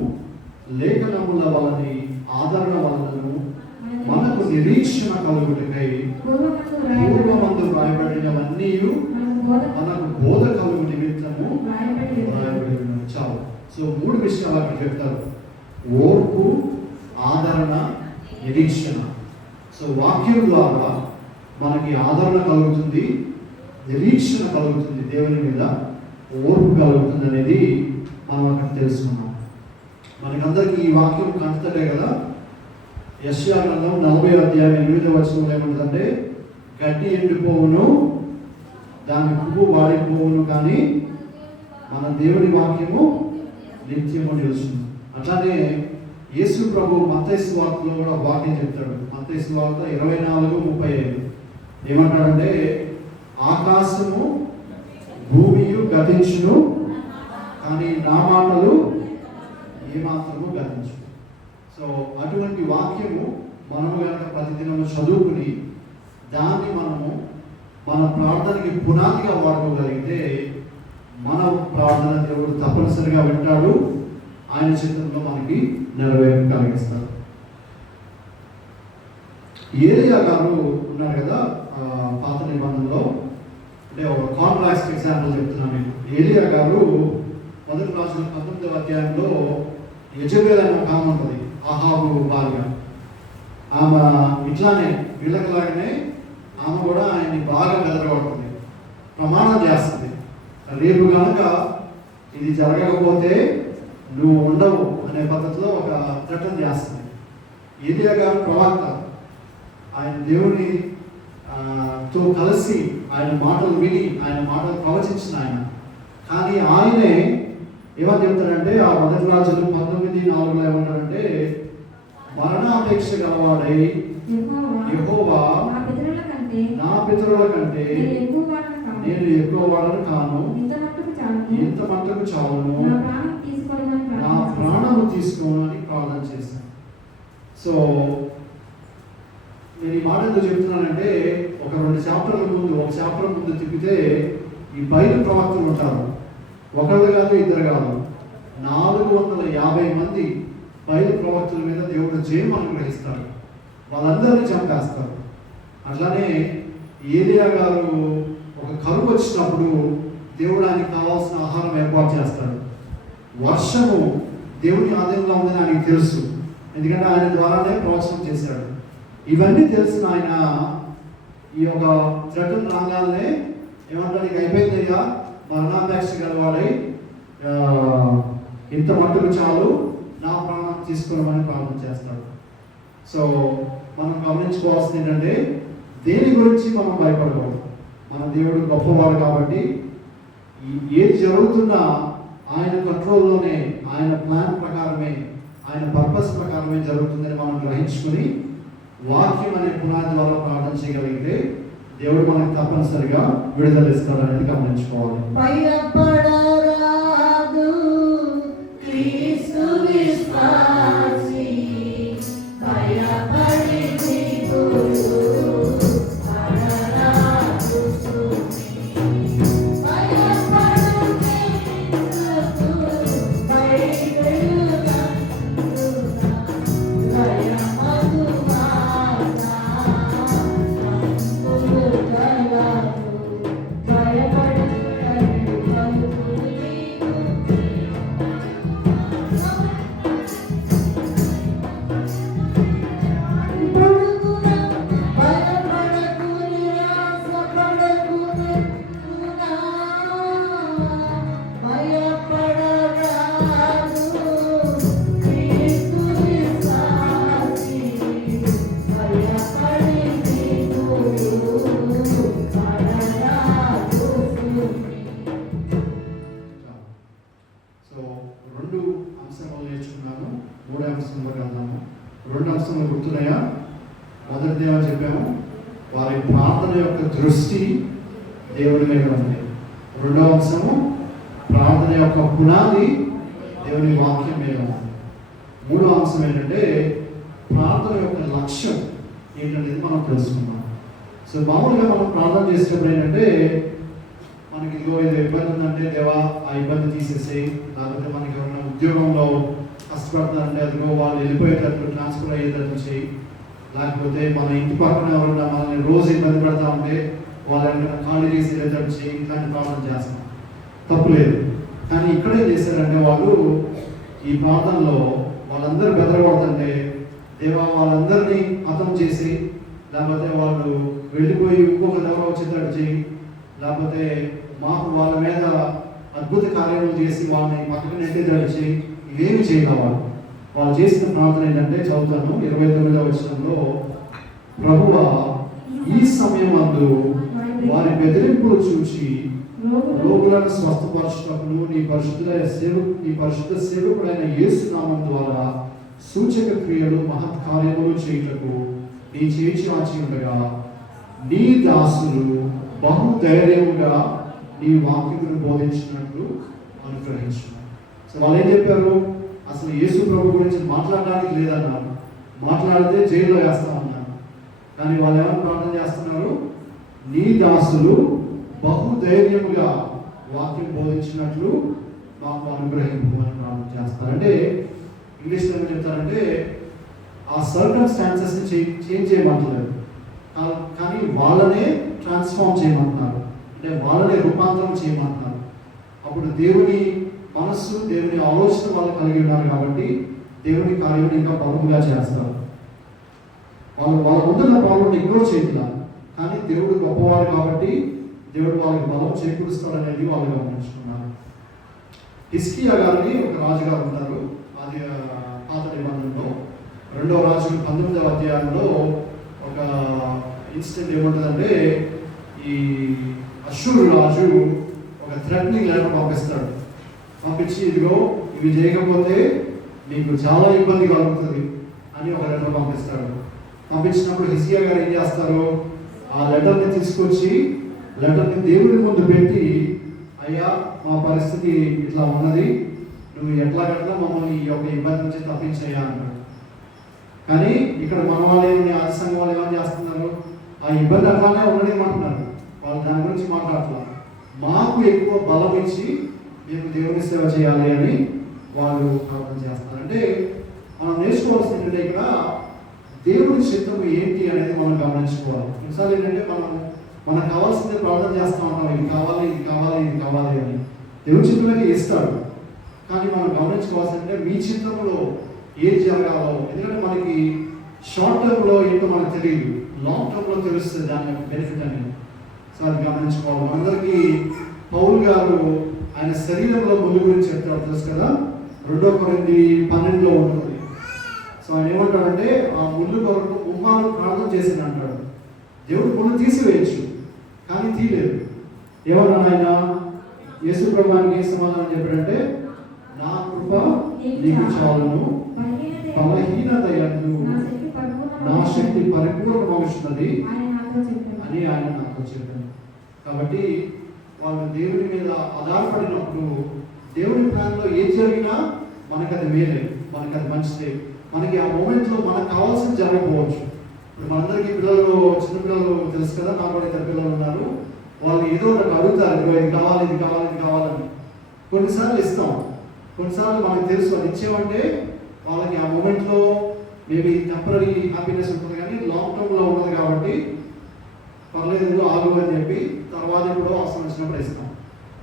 లేఖనముల వలని ఆదరణ వలనను మనకు నిరీక్షణ కలుగుటకై పూర్వమందు రాయబడినవన్నీ మనకు బోధ కలుగు నిమిత్తము రాయబడిన. చాలు. సో 3 విషయాలు అక్కడ చెప్తారు: ఓర్పు, ఆదరణ, నిరీక్షణ. సో వాక్యం ద్వారా మనకి ఆదరణ కలుగుతుంది, నిరీక్షణ కలుగుతుంది, దేవుని మీద ఓర్పు కలుగుతుంది అనేది మనం అక్కడ తెలుసుకున్నాం. మనకందరికీ ఈ వాక్యం కంటతడే కదా. యెషయా గ్రంథం 40వ అధ్యాయం 8వ వచనంలో ఏమంటుందంటే, గడ్డి ఎండిపోవును, దాని పువ్వు వాడిపోవును, కానీ మన దేవుని వాక్యము నిత్యము నిలుస్తుంది. అట్లానే యేసు ప్రభు మత్తయి సువార్తలో కూడా వాక్యం చెప్తాడు. మత్తయి సువార్త 24:35 ఏమంటాడంటే, ఆకాశము భూమియు గతించును, కానీ నా మాటలు ఏమాత్రము గతించు. సో అటువంటి వాక్యము మనము కనుక ప్రతిదినము చదువుకుని దాన్ని మనము మన ప్రార్థనకి పునాదిగా వాడుకోగలిగితే మన ప్రార్థన దేవుడు తప్పనిసరిగా వింటాడు, ఆయన చిత్తంలో మనకి నెరవేర్పు కలిగిస్తారు. ఏలియా గారు ఉన్నారు కదా పాత నిబంధనలో, అంటే ఒక కాంట్రాస్ట్ ఎగ్జాంపుల్ చెప్తున్నాను మీకు. ఏలియా గారు మొదటి రాజుల 19వ అధ్యాయంలో యెజబెల్ అనే ఒక ఆమె ఉంటుంది, అహాబు భార్య. ఆమె ఇట్లానే వీళ్ళకిలాగానే ఆమె కూడా ఆయన్ని బాగా బెదరగొడుతుంది, ప్రమాణం చేస్తుంది. రేపు కనుక ఇది జరగకపోతే నువ్వు ఉండవు అనే పద్ధతిలో ఒక ప్రకటన చేస్తుంది. ఏలియా గారు ప్రవక్త, ఆయన దేవుని తో కలిసి ఆయన మాటలు విని ఆయన మాటలు ప్రవచించిన ఆయన. కానీ ఆయనే ఏమని చెప్తారంటే ఆ మొదటి రాజులు 19:4 ఏమంటారంటే, మరణాపేక్ష గలవాడై యెహోవా నా పితరుల కంటే నేను ఎక్కువ వాడను కాను, ఇంత మట్టుకు చావును, నా ప్రాణము తీసుకోనని ప్రార్థన చేశాను. సో నేను ఈ మాట ఎందుకు చెప్తున్నానంటే, ఒక 2 చాప్టర్ల ముందు, ఒక చాప్టర్ ముందు తిప్పితే ఈ బైబిల్ ప్రవక్తలు ఉంటారు. ఒకళ్ళు కాదు, ఇద్దరు కాదు, 450 మంది బైబిల్ ప్రవక్తల మీద దేవుడు జయం అనుగ్రహిస్తాడు. వాళ్ళందరినీ చంపేస్తారు. అట్లానే ఏలియా గారు ఒక కరువు వచ్చినప్పుడు దేవుడు ఆయనకి కావాల్సిన ఆహారం ఏర్పాటు చేస్తాడు. వర్షము దేవుని ఆధీనంలో ఉందని ఆయనకి తెలుసు, ఎందుకంటే ఆయన ద్వారానే ప్రవచనం చేశాడు. ఇవన్నీ తెలిసిన ఆయన ఈ యొక్క జట్టును రాగానే ఏమంటాడు, ఇక అయిపోయిందయ్యా, మరణాపేక్ష గలవాడై ఇంత మట్టుకు చాలు, నా ప్రాణం తీసుకోవమని ప్రార్థన చేస్తాడు. సో మనం గమనించుకోవాల్సింది ఏంటంటే, దేని గురించి మనం భయపడకూడదు. మన దేవుడు గొప్పవాడు కాబట్టి ఏది జరుగుతున్నా ఆయన కంట్రోల్లోనే, ఆయన ప్లాన్ ప్రకారమే, ఆయన పర్పస్ ప్రకారమే జరుగుతుందని మనం గ్రహించుకుని వాక్యం అనే పునాది ద్వారా ప్రార్థన చేయగలిగితే దేవుడు మనకు తప్పనిసరిగా విడుదల ఇస్తాడనేది గమనించుకోవాలి. భయపడరాదు క్రీస్తు విశ్వాసి, భయపడి దిగులు పడరాదు సుమి, భయపడు క్రీస్తుకు భయపెడుగా భయమగు మాట పులుకలాదు, భయపడకని పలుకులు నీకు. పొడుగున భయపడకు, నిరాశపడకు, నెప్పునా భయపడరాదు క్రీస్తు విశ్వాసి, భయపడి దిగులు పడరాదు సుమి. సో 2 అంశాలు నేర్చుకున్నాము, 3వ అంశంలోకి వెళ్దాము. 2 అంశాలు గుర్తున్నాయా? మొదటిది ఏమని చెప్పాము, వారి ప్రార్థన యొక్క దృష్టి దేవుడి మీద ఉంది. 2వ అంశము, ప్రార్థన యొక్క పునాది దేవుని వాక్యం మీద ఉంది. 3వ అంశం ఏంటంటే, ప్రార్థన యొక్క లక్ష్యం ఏంటనేది మనం తెలుసుకున్నాం. సో మామూలుగా మనం ప్రార్థన చేసేటప్పుడు ఏంటంటే, మనకి ఇదిగో ఏదో ఇబ్బంది ఉందంటే దేవా ఆ ఇబ్బంది తీసేసి, లేకపోతే మనకి ఎవరైనా ఉద్యోగంలో కష్టపడతారంటే అదిగో వాళ్ళు వెళ్ళిపోయేటట్లు ట్రాన్స్ఫర్ అయ్యేటట్లు చేయి, లేకపోతే మన ఇంటి పక్కన ఎవరైనా మనల్ని రోజు ఇబ్బంది పెడతా ఉంటే వాళ్ళు ఎవరైనా ఖాళీ చేసి వెళ్ళేటట్టు చేయి, ఇట్లాంటి ప్రార్థన చేస్తాం, తప్పులేదు. కానీ ఇక్కడ ఏం చేశారంటే, వాళ్ళు ఈ ప్రార్థనలో వాళ్ళందరూ బెదరగొడుతుంటే దేవా వాళ్ళందరినీ హతం చేసి, లేకపోతే వాళ్ళు వెళ్ళిపోయి ఇంకొక ఎవరో వచ్చేటట్టు చేయి, లేకపోతే మాకు వాళ్ళ మీద అద్భుత కార్యాలు చేసి వాళ్ళని పక్కన నెట్టేటట్టు చేయి, ఇవేమి చేయగలవాళ్ళు. వాళ్ళు చేసిన ప్రార్థన ఏంటంటే, చదువుతాను 29వ వచనంలో, ప్రభువా ఈ సమయమందు వారి బెదిరింపులు చూచి రోగులను స్వస్థపరచుటకును నీ పరిశుద్ధ సేవకుడైన యేసు నామం ద్వారా సూచక క్రియలు మహత్కార్యములు చేయుటకు నీ చేయి చాచి ఉండగా నీ దాసులు బహుధైర్యముగా నీ వాక్యమును బోధించినట్లు అనుగ్రహించు. సో వాళ్ళు ఏం చెప్పారు, అసలు యేసు ప్రభు గురించి మాట్లాడడానికి లేదన్నారు, మాట్లాడితే జైల్లో వేస్తామన్నారు. కానీ వాళ్ళు ఏమైనా ప్రార్థన చేస్తున్నారు, నీ దాసులు బహుధైర్యముగా వాక్యం బోధించినట్లు మాకు అనుగ్రహించమని ప్రార్థన చేస్తారు. అంటే ఇంగ్లీష్లో ఏమని చెప్తారంటే, ఆ సర్కమ్స్టాన్సెస్ని చేంజ్ చేయమంటలేదు, కానీ వాళ్ళనే ట్రాన్స్ఫార్మ్ చేయమంటున్నారు. అంటే వాళ్ళని రూపాంతరం చేయమంటున్నారు. అప్పుడు దేవుని మనస్సు, దేవుని ఆలోచన వాళ్ళు కలిగి ఉన్నారు కాబట్టి దేవుని కార్యం ఇంకా బలముగా చేస్తారు. వాళ్ళ ముందున్న ప్రాబ్లం ఇగ్నోర్ చేస్తున్నారు, కానీ దేవుడు గొప్పవాడు కాబట్టి దేవుడు వాళ్ళకి బలం చేకూరుస్తాడనేది వాళ్ళు గమనించుకున్నారు. హిజ్కియా గారిని ఒక రాజుగారు ఉంటారు. అది పాత నిబంధనలో 2వ రాజులు 19వ అధ్యాయంలో ఒక ఇన్సిడెంట్ ఏముంటుందంటే, ఈ అష్షూరు రాజు ఒక థ్రెటనింగ్ లెటర్ పంపిస్తాడు. పంపించి ఇదిగో ఇవి చేయకపోతే మీకు చాలా ఇబ్బంది కలుగుతుంది అని ఒక లెటర్ పంపిస్తాడు. పంపించినప్పుడు హిజ్కియా గారు ఏం చేస్తారు, ఆ లెటర్ని తీసుకొచ్చి లెటర్ని దేవుడి ముందు పెట్టి, అయ్యా మా పరిస్థితి ఇట్లా ఉన్నది, నువ్వు ఎట్లాగట్లా మమ్మల్ని ఈ యొక్క ఇబ్బంది నుంచి తప్పించయ్యా అన్నాడు. కానీ ఇక్కడ మన వాళ్ళు ఆది సంఘం వాళ్ళు ఏమని చేస్తున్నారు, ఆ ఇబ్బంది అట్లానే ఉండలేమంటున్నారు. వాళ్ళు దాని గురించి మాట్లాడుతున్నారు. మాకు ఎక్కువ బలం ఇచ్చి మేము దేవుని సేవ చేయాలి అని వాళ్ళు ప్రార్థన చేస్తారు. అంటే మనం నేర్చుకోవాల్సింది ఏంటంటే, ఇక్కడ దేవుని చిత్తం ఏంటి అనేది మనం గమనించుకోవాలి. కొన్నిసార్లు ఏంటంటే మనకు కావాల్సింది ప్రార్థన చేస్తూ ఉంటాం, ఇది కావాలి, ఇది కావాలి, ఇది కావాలి అని. దేవుని చిత్తులకి ఇస్తాడు, కానీ మనం గమనించుకోవాల్సిందంటే మీ చిత్తంలో ఏది జరగాలో. ఎందుకంటే మనకి షార్ట్ టర్మ్లో ఏంటో మనకు తెలియదు, లాంగ్ టర్మ్లో తెలుస్తుంది దాని యొక్క బెనిఫిట్ అని. సో అది గమనించుకోవాలి. మనందరికీ పౌలు గారు ఆయన శరీరంలో ముళ్ళు గురించి చెప్తారు, తెలుసు కదా, 2 కొరింథీ 12లో ఉంటుంది. సో ఆయన ఏమంటాడంటే, ఆ ముళ్ళు కొరకు ఉమ్మాను ప్రార్థన చేసింది అంటాడు. దేవుడు ముళ్ళు తీసివేయచ్చు, కానీ తీయలేదు. ఏమన్నాడు ఆయన? యేసు ప్రభువానికి సమాధానం చెప్పాడంటే, నా కృప నీకు చాలును, బలహీనత యందు నా శక్తి పరిపూర్ణమవుతున్నది అని ఆయన నాతో చెప్పాడు. కాబట్టి వాళ్ళు దేవుని మీద ఆధారపడినప్పుడు దేవుని ప్లాన్లో ఏది జరిగినా మనకు అది మేలే, మనకు అది మంచిదే. మనకి ఆ మూమెంట్లో మనకు కావాల్సింది జరగకపోవచ్చు. ఇప్పుడు మనందరికీ పిల్లలు, చిన్నపిల్లలు తెలుసు కదా, నాకు కూడా 2 పిల్లలు ఉన్నారు. వాళ్ళు ఏదో ఒకటి అడుగుతారు, ఇది కావాలి, ఇది కావాలి, ఇది కావాలని. కొన్నిసార్లు ఇస్తాం, కొన్నిసార్లు మనకు తెలుసు అది ఇచ్చేమంటే వాళ్ళకి ఆ మూమెంట్లో మేబీ టెంపరీ హ్యాపీనెస్ ఉంటుంది, కానీ లాంగ్ టర్మ్లో ఉండదు. కాబట్టి పర్లేదు ఆగు అని చెప్పి తర్వాత ఎప్పుడో అవసరం వచ్చినప్పుడు ఇస్తాం.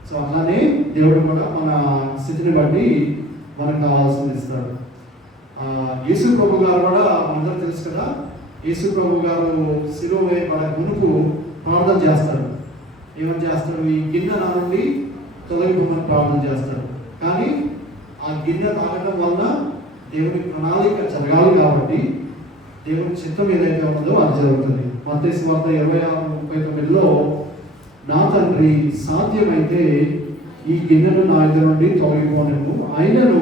సో అలానే దేవుడు కూడా మన స్థితిని బట్టి మనకు కావాల్సింది ఇస్తాడు. యేసు ప్రభు గారు కూడా మనందరూ తెలుసు కదా, యేసు ప్రభు గారు శిలువ వేయబడే మునుపు ప్రార్థన చేస్తాడు. ఏమని చేస్తాడు? ఈ గిన్నె నా నుండి తొలగిపోమని ప్రార్థన చేస్తాడు. కానీ ఆ గిన్నె తాగడం వలన దేవుని ప్రణాళిక జరగాలి కాబట్టి దేవుని చిత్తం ఏదైతే ఉన్నదో అది జరుగుతుంది. మత్తయి సువార్త 26:39లో, నా తండ్రి సాధ్యమైతే ఈ గిన్నెను నా ఎదురు నుండి తొలగిపోనేము, అయినను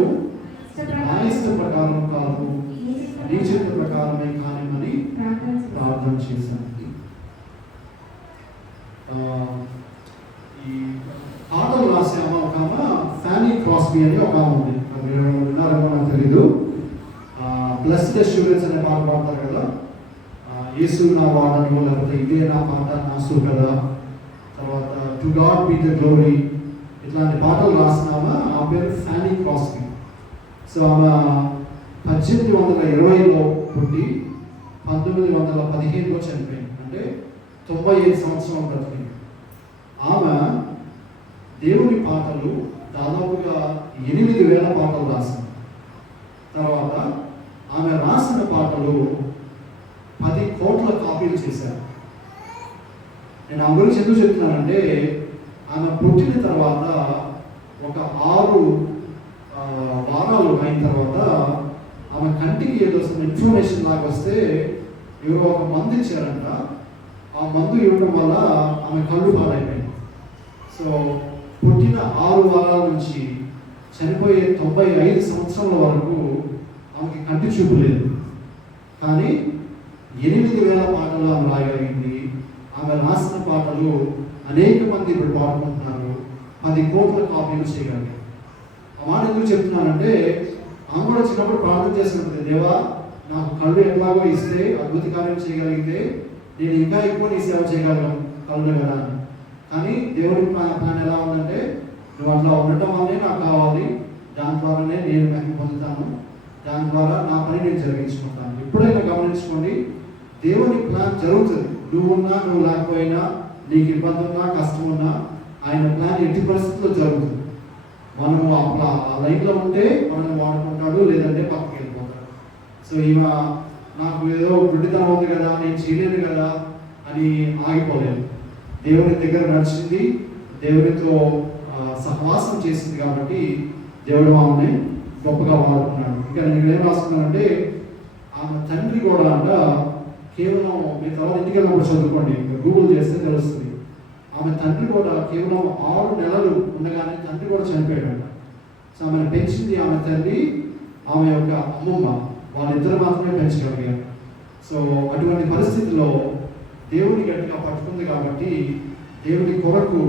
నా ఇష్ట ప్రకారం కాదు, నీ చిత్త ప్రకారమే కానిమని ప్రార్థన చేశాను. ఈ పాటలు రాసే ఒక ఫ్యానీ క్రాస్బీ అని ఒక ఉంది, మీరు విన్నారేమో నాకు తెలీదు. బ్లెస్డ్ అష్యూరెన్స్ అనే పాట పాడతారు కదా, యేసు నా వాడను, లేకపోతే ఇదే నా పాట నాసు కదా, తర్వాత to God be the glory, ఇట్లాంటి పాటలు రాసినామా. ఆ పేరు ఫ్యానీ క్రాస్బీ. సో ఆమె 1820లో పుట్టి 1915లో చనిపోయింది. అంటే 95 సంవత్సరాలు బ్రతికింది. ఆమె దేవుని పాటలు దాదాపుగా 8,000 పాటలు రాసింది. తర్వాత ఆమె రాసిన పాటలు 10 కోట్ల కాపీలు చేశారు. నేను ఆమె గురించి ఎందుకు చెప్తున్నానంటే, ఆమె పుట్టిన తర్వాత ఒక 6 వారాలు అయిన తర్వాత ఆమె కంటికి ఏదో ఇన్ఫర్మేషన్ లాగా వస్తే ఎవరో ఒక మందు ఇచ్చారంట. ఆ మందు ఇవ్వడం వల్ల ఆమె కళ్ళు పాడైపోయింది. సో పుట్టిన 6 వారాల నుంచి చనిపోయే 95 సంవత్సరాల వరకు ఆమెకి కంటి చూపు లేదు. కానీ 8,000 పాటలు ఆమె రాయగలిగింది. ఆమె రాసిన పాటలు అనేక మంది ఇప్పుడు పాడుకుంటున్నారు. 10 కోట్ల కాపీలు చేయగలిగారు. ఆ మాట ఎందుకు చెప్తున్నానంటే, ఆమె కూడా చిన్నప్పుడు ప్రార్థన చేసినప్పుడు, దేవా నాకు కళ్ళు ఎట్లాగో ఇస్తే, అద్భుత కార్యం చేయగలిగితే నేను ఇంకా ఎక్కువ నీ సేవ చేయగలను కళ్ళు కదా. కానీ దేవుడి ప్లాన్ ఎలా ఉందంటే, నువ్వు అట్లా ఉండటం వల్లనే నాకు కావాలి, దాని ద్వారానే నేను మహిమ పొందుతాను, దాని ద్వారా నా పని నేను జరిగించుకుంటాను. ఎప్పుడైనా గమనించుకోండి, దేవుని ప్లాన్ జరుగుతుంది. నువ్వు ఉన్నా నువ్వు లేకపోయినా, నీకు ఇబ్బంది ఉన్నా కష్టం ఉన్నా ఆయన ప్లాన్ ఎట్టి పరిస్థితుల్లో జరుగుతుంది. మనము ఆ లైన్లో ఉంటే మనల్ని వాడుకుంటాడు, లేదంటే పక్కకి వెళ్ళిపోతాడు. సో ఈమె నాకు ఏదో గుడ్డితనం ఉంది కదా, నేను చేయలేను కదా అని ఆగిపోలేదు. దేవుని దగ్గర నడిచింది, దేవునితో సహవాసం చేసింది కాబట్టి దేవుడు ఆమెని గొప్పగా వాడుకున్నాడు. ఇంకా నేను ఏం రాసుకున్నానంటే ఆమె తండ్రి కూడా అంట కేవలం మీ తర్వాత ఇంటికి వెళ్ళినప్పుడు చదువుకోండి, గూగుల్ చేస్తే తెలుస్తుంది. ఆమె తండ్రి కూడా కేవలం 6 నెలలు ఉండగానే తండ్రి కూడా చనిపోయాడు. సో ఆమెను పెంచింది ఆమె తల్లి, ఆమె యొక్క అమ్మమ్మ, వాళ్ళిద్దరు మాత్రమే పెంచగలిగారు. సో అటువంటి పరిస్థితుల్లో దేవుని గట్టిగా పట్టుకుంది కాబట్టి దేవుని కొరకు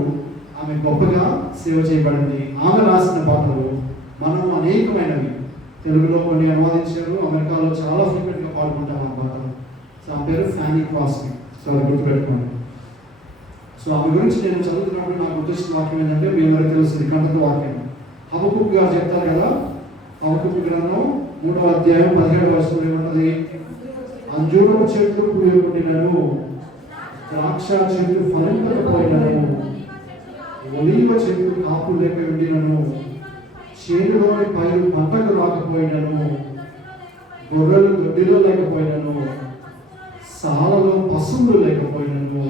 ఆమె గొప్పగా సేవ చేయబడింది. ఆమె రాసిన పాటలు మనం అనేకమైనవి తెలుగులో కొన్ని అనువాదించారు, అమెరికాలో చాలా ఫ్రీక్వెంట్గా పాడుకుంటాం ఆ పాటలు. సో ఆమె పేరు ఫ్యానీ క్రాస్బీ. సో అది గుర్తుపెట్టుకోండి. సో ఆమె గురించి నేను చదువుతున్నప్పుడు నాకు గుర్తొచ్చిన వాక్యం ఏంటంటే మీ అందరికీ తెలుస్తుంది, కంటక వాక్యం. హబక్కూకు గారు చెప్తారు కదా, హబక్కూకు గ్రంథం 3వ అధ్యాయం 17వ వచనంలో ఏమున్నది? అంజూరపు చెట్టు పూయకుండినను, ద్రాక్ష చెట్టు ఫలింపకపోయినను, ఒలీవ చెట్టు కాపు లేక ఉండినను, చేనులోని పైరు పంటకు రాకపోయినను, గొర్రెలు దొడ్డిలో లేకపోయినను, సాలలో పశువులు లేకపోయినను,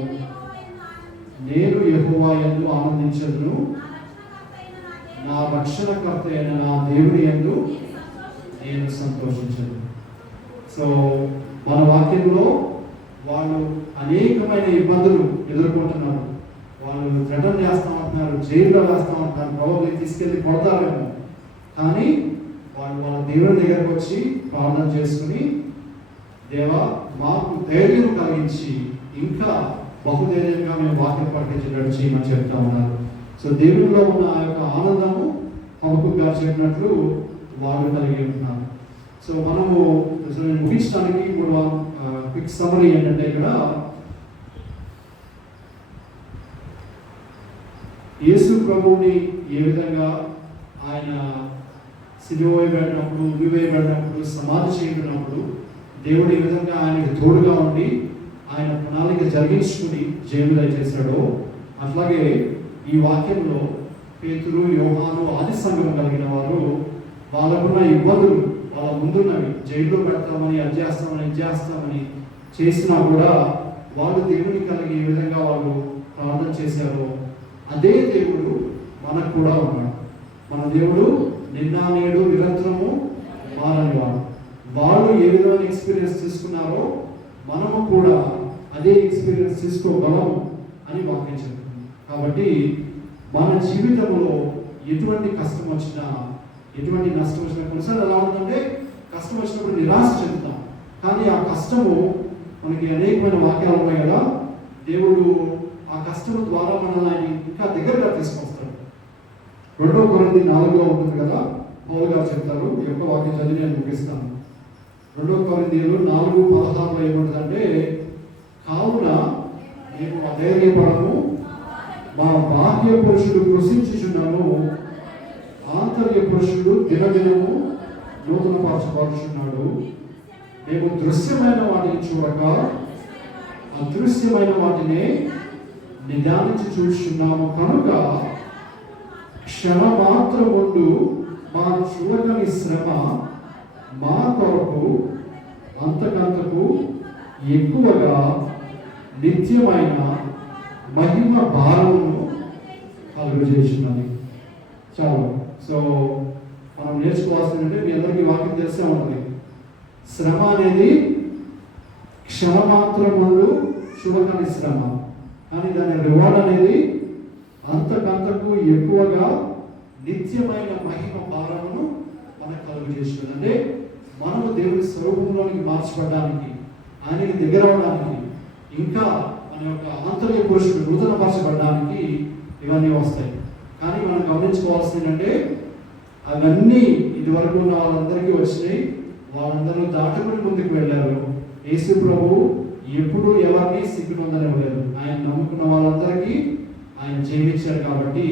నేను యెహోవా యందు ఆనందించదును, నా రక్షణకర్త అయిన నా దేవుని యందు నేను సంతోషించను. సో మన వాక్యంలో వాళ్ళు అనేకమైన ఇబ్బందులు ఎదుర్కొంటున్నారు. వాళ్ళు థ్రెటన్ చేస్తామంటున్నారు, జైల్లో వేస్తామంటున్నారు, ప్రభుత్వం తీసుకెళ్ళి కొడతారేమో. కానీ వాళ్ళు వాళ్ళ దేవుని దగ్గరకు వచ్చి ప్రార్థన చేసుకుని, దేవా మాకు ధైర్యం కలిగించి ఇంకా బహుధైర్యంగా మేము వాక్యం పట్టించేటట్టు చేయమని చెప్తా ఉన్నారు. సో దేవునిలో ఉన్న ఆ యొక్క ఆనందము హబక్కూకు గారు చెప్పినట్లు వాళ్ళు కలిగి ఉంటున్నారు. సో మనము ముగించడానికి కూడా క్విక్ సమరీ ఏంటంటే, ఇక్కడ యేసు ప్రభువుని ఏ విధంగా ఆయన సిలువ వేయబడినప్పుడు, ఉరివేయబడినప్పుడు, సమాధి చేయబడినప్పుడు దేవుడు ఏ విధంగా ఆయనకి తోడుగా ఉండి ఆయన ప్రణాళిక జరిగించుకుని జయముదయ చేశాడో, అట్లాగే ఈ వాక్యంలో పేతురు, యోహాను, ఆది సంఘం కలిగిన వారు వాళ్ళకున్న ఇబ్బందులు, వాళ్ళ ముందున్నవి, జైల్లో పెడతామని, అది చేస్తామని, ఇది చేస్తామని చేసినా కూడా వాళ్ళు దేవుని కలిగి ఏ విధంగా వాళ్ళు ప్రార్థన చేశారో అదే దేవుడు మనకు కూడా ఉన్నాడు. మన దేవుడు నిన్న నేడు నిరంతరము మారని వాడు. వాళ్ళు ఏ విధమైన ఎక్స్పీరియన్స్ తీసుకున్నారో మనము కూడా అదే ఎక్స్పీరియన్స్ తీసుకోగలం అని వాక్యం చెప్తుంది. కాబట్టి మన జీవితంలో ఎటువంటి కష్టం వచ్చినా, ఎటువంటి నష్టం వచ్చినా, కొన్నిసార్లు ఎలా ఉందంటే కష్టం వచ్చినప్పుడు నిరాశ చెందుతాం. కానీ ఆ కష్టము మనకి అనేకమైన వాక్యాలు ఉన్నాయి కదా, దేవుడు ఆ కష్టం ద్వారా మనల్ని ఆయన ఇంకా దగ్గరగా తీసుకొస్తాడు. 2 కొరింథీ 4లో ఉంటుంది కదా, పౌలు గారు చెప్తారు. ఈ యొక్క వాక్యం చదివి నేను ముగిస్తాను. 2 కొరింథీయులు 4:16లో ఏముంటుందంటే, కావున మేము అధైర్యపడము, మా బాహ్య పురుషుడు కృషించుచున్నాను, ఆంతర్య పురుషుడు దినదినము నూతన పరచబడుచున్నాడు. మేము దృశ్యమైన వాటిని చూడక అదృశ్యమైన వాటినే నిదానించి చూస్తున్నాము కనుక క్షణమాత్రముందు మా చూడని శ్రమ మా కొరకు అంతకంతకు ఎక్కువగా నిత్యమైన మహిమ భారమును కలుగజేసినది. చాలు. సో మనం నేర్చుకోవాల్సిందంటే, మీ అందరికీ వాక్యం తెలిసే ఉంటుంది, శ్రమ అనేది క్షణమాత్రముందు చూడకని శ్రమ, కానీ దాని రివార్డ్ అనేది అంతకంతకు ఎక్కువగా నిత్యమైన మహిమ భారమును మనకు కలుగజేసినది. అంటే మనము దేవుని స్వరూపంలోనికి మార్చబడడానికి, ఆయనకి దగ్గర అవడానికి, ఇంకా మన యొక్క ఆంతర్య పురుషుడు నూతనపరచబడడానికి ఇవన్నీ వస్తాయి. కానీ మనం గమనించుకోవాల్సింది ఏంటంటే, అవన్నీ ఇదివరకు ఉన్న వాళ్ళందరికీ వచ్చినాయి, వాళ్ళందరూ దాటుకుని ముందుకు వెళ్ళారు. యేసు ప్రభు ఎప్పుడు ఎవరిని సిగ్గునందనివ్వలేదు. ఆయన నమ్ముకున్న వాళ్ళందరికీ ఆయన జీవించారు. కాబట్టి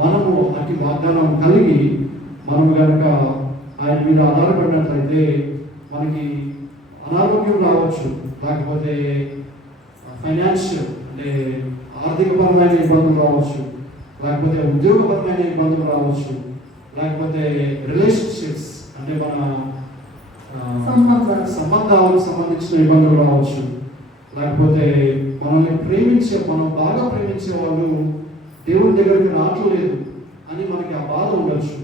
మనము అతి వాగ్దానం కలిగి మనము కనుక ఆయన మీద ఆధారపడినట్లయితే మనకి అనారోగ్యం రావచ్చు, లేకపోతే ఫైనాన్షియల్ అంటే ఆర్థికపరమైన ఇబ్బందులు రావచ్చు, లేకపోతే ఉద్యోగపరమైన ఇబ్బందులు రావచ్చు, లేకపోతే రిలేషన్షిప్స్ అంటే మన సంబంధాలకు సంబంధించిన ఇబ్బందులు రావచ్చు, లేకపోతే మనం బాగా ప్రేమించే వాళ్ళు దేవుడి దగ్గరికి రావట్లేదు అని మనకి ఆ బాధ ఉండొచ్చు.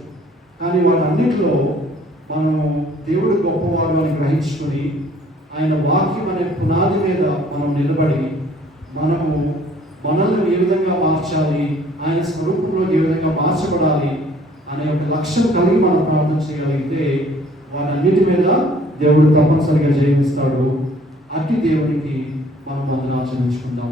కానీ వాటన్నిటిలో మనం దేవుడు గొప్పవాడు అని గ్రహించుకొని ఆయన వాక్యం అనే పునాది మీద మనం నిలబడి మనల్ని ఏ విధంగా మార్చాలి, ఆయన స్వరూపంలో ఏ విధంగా మార్చబడాలి అనే ఒక లక్ష్యం కలిగి మనం ప్రార్థన చేయగలిగితే వాటన్నిటి మీద దేవుడు తప్పనిసరిగా జయమిస్తాడు. అట్టి దేవునికి మనం వందనాలు చెల్లించుకుందాం.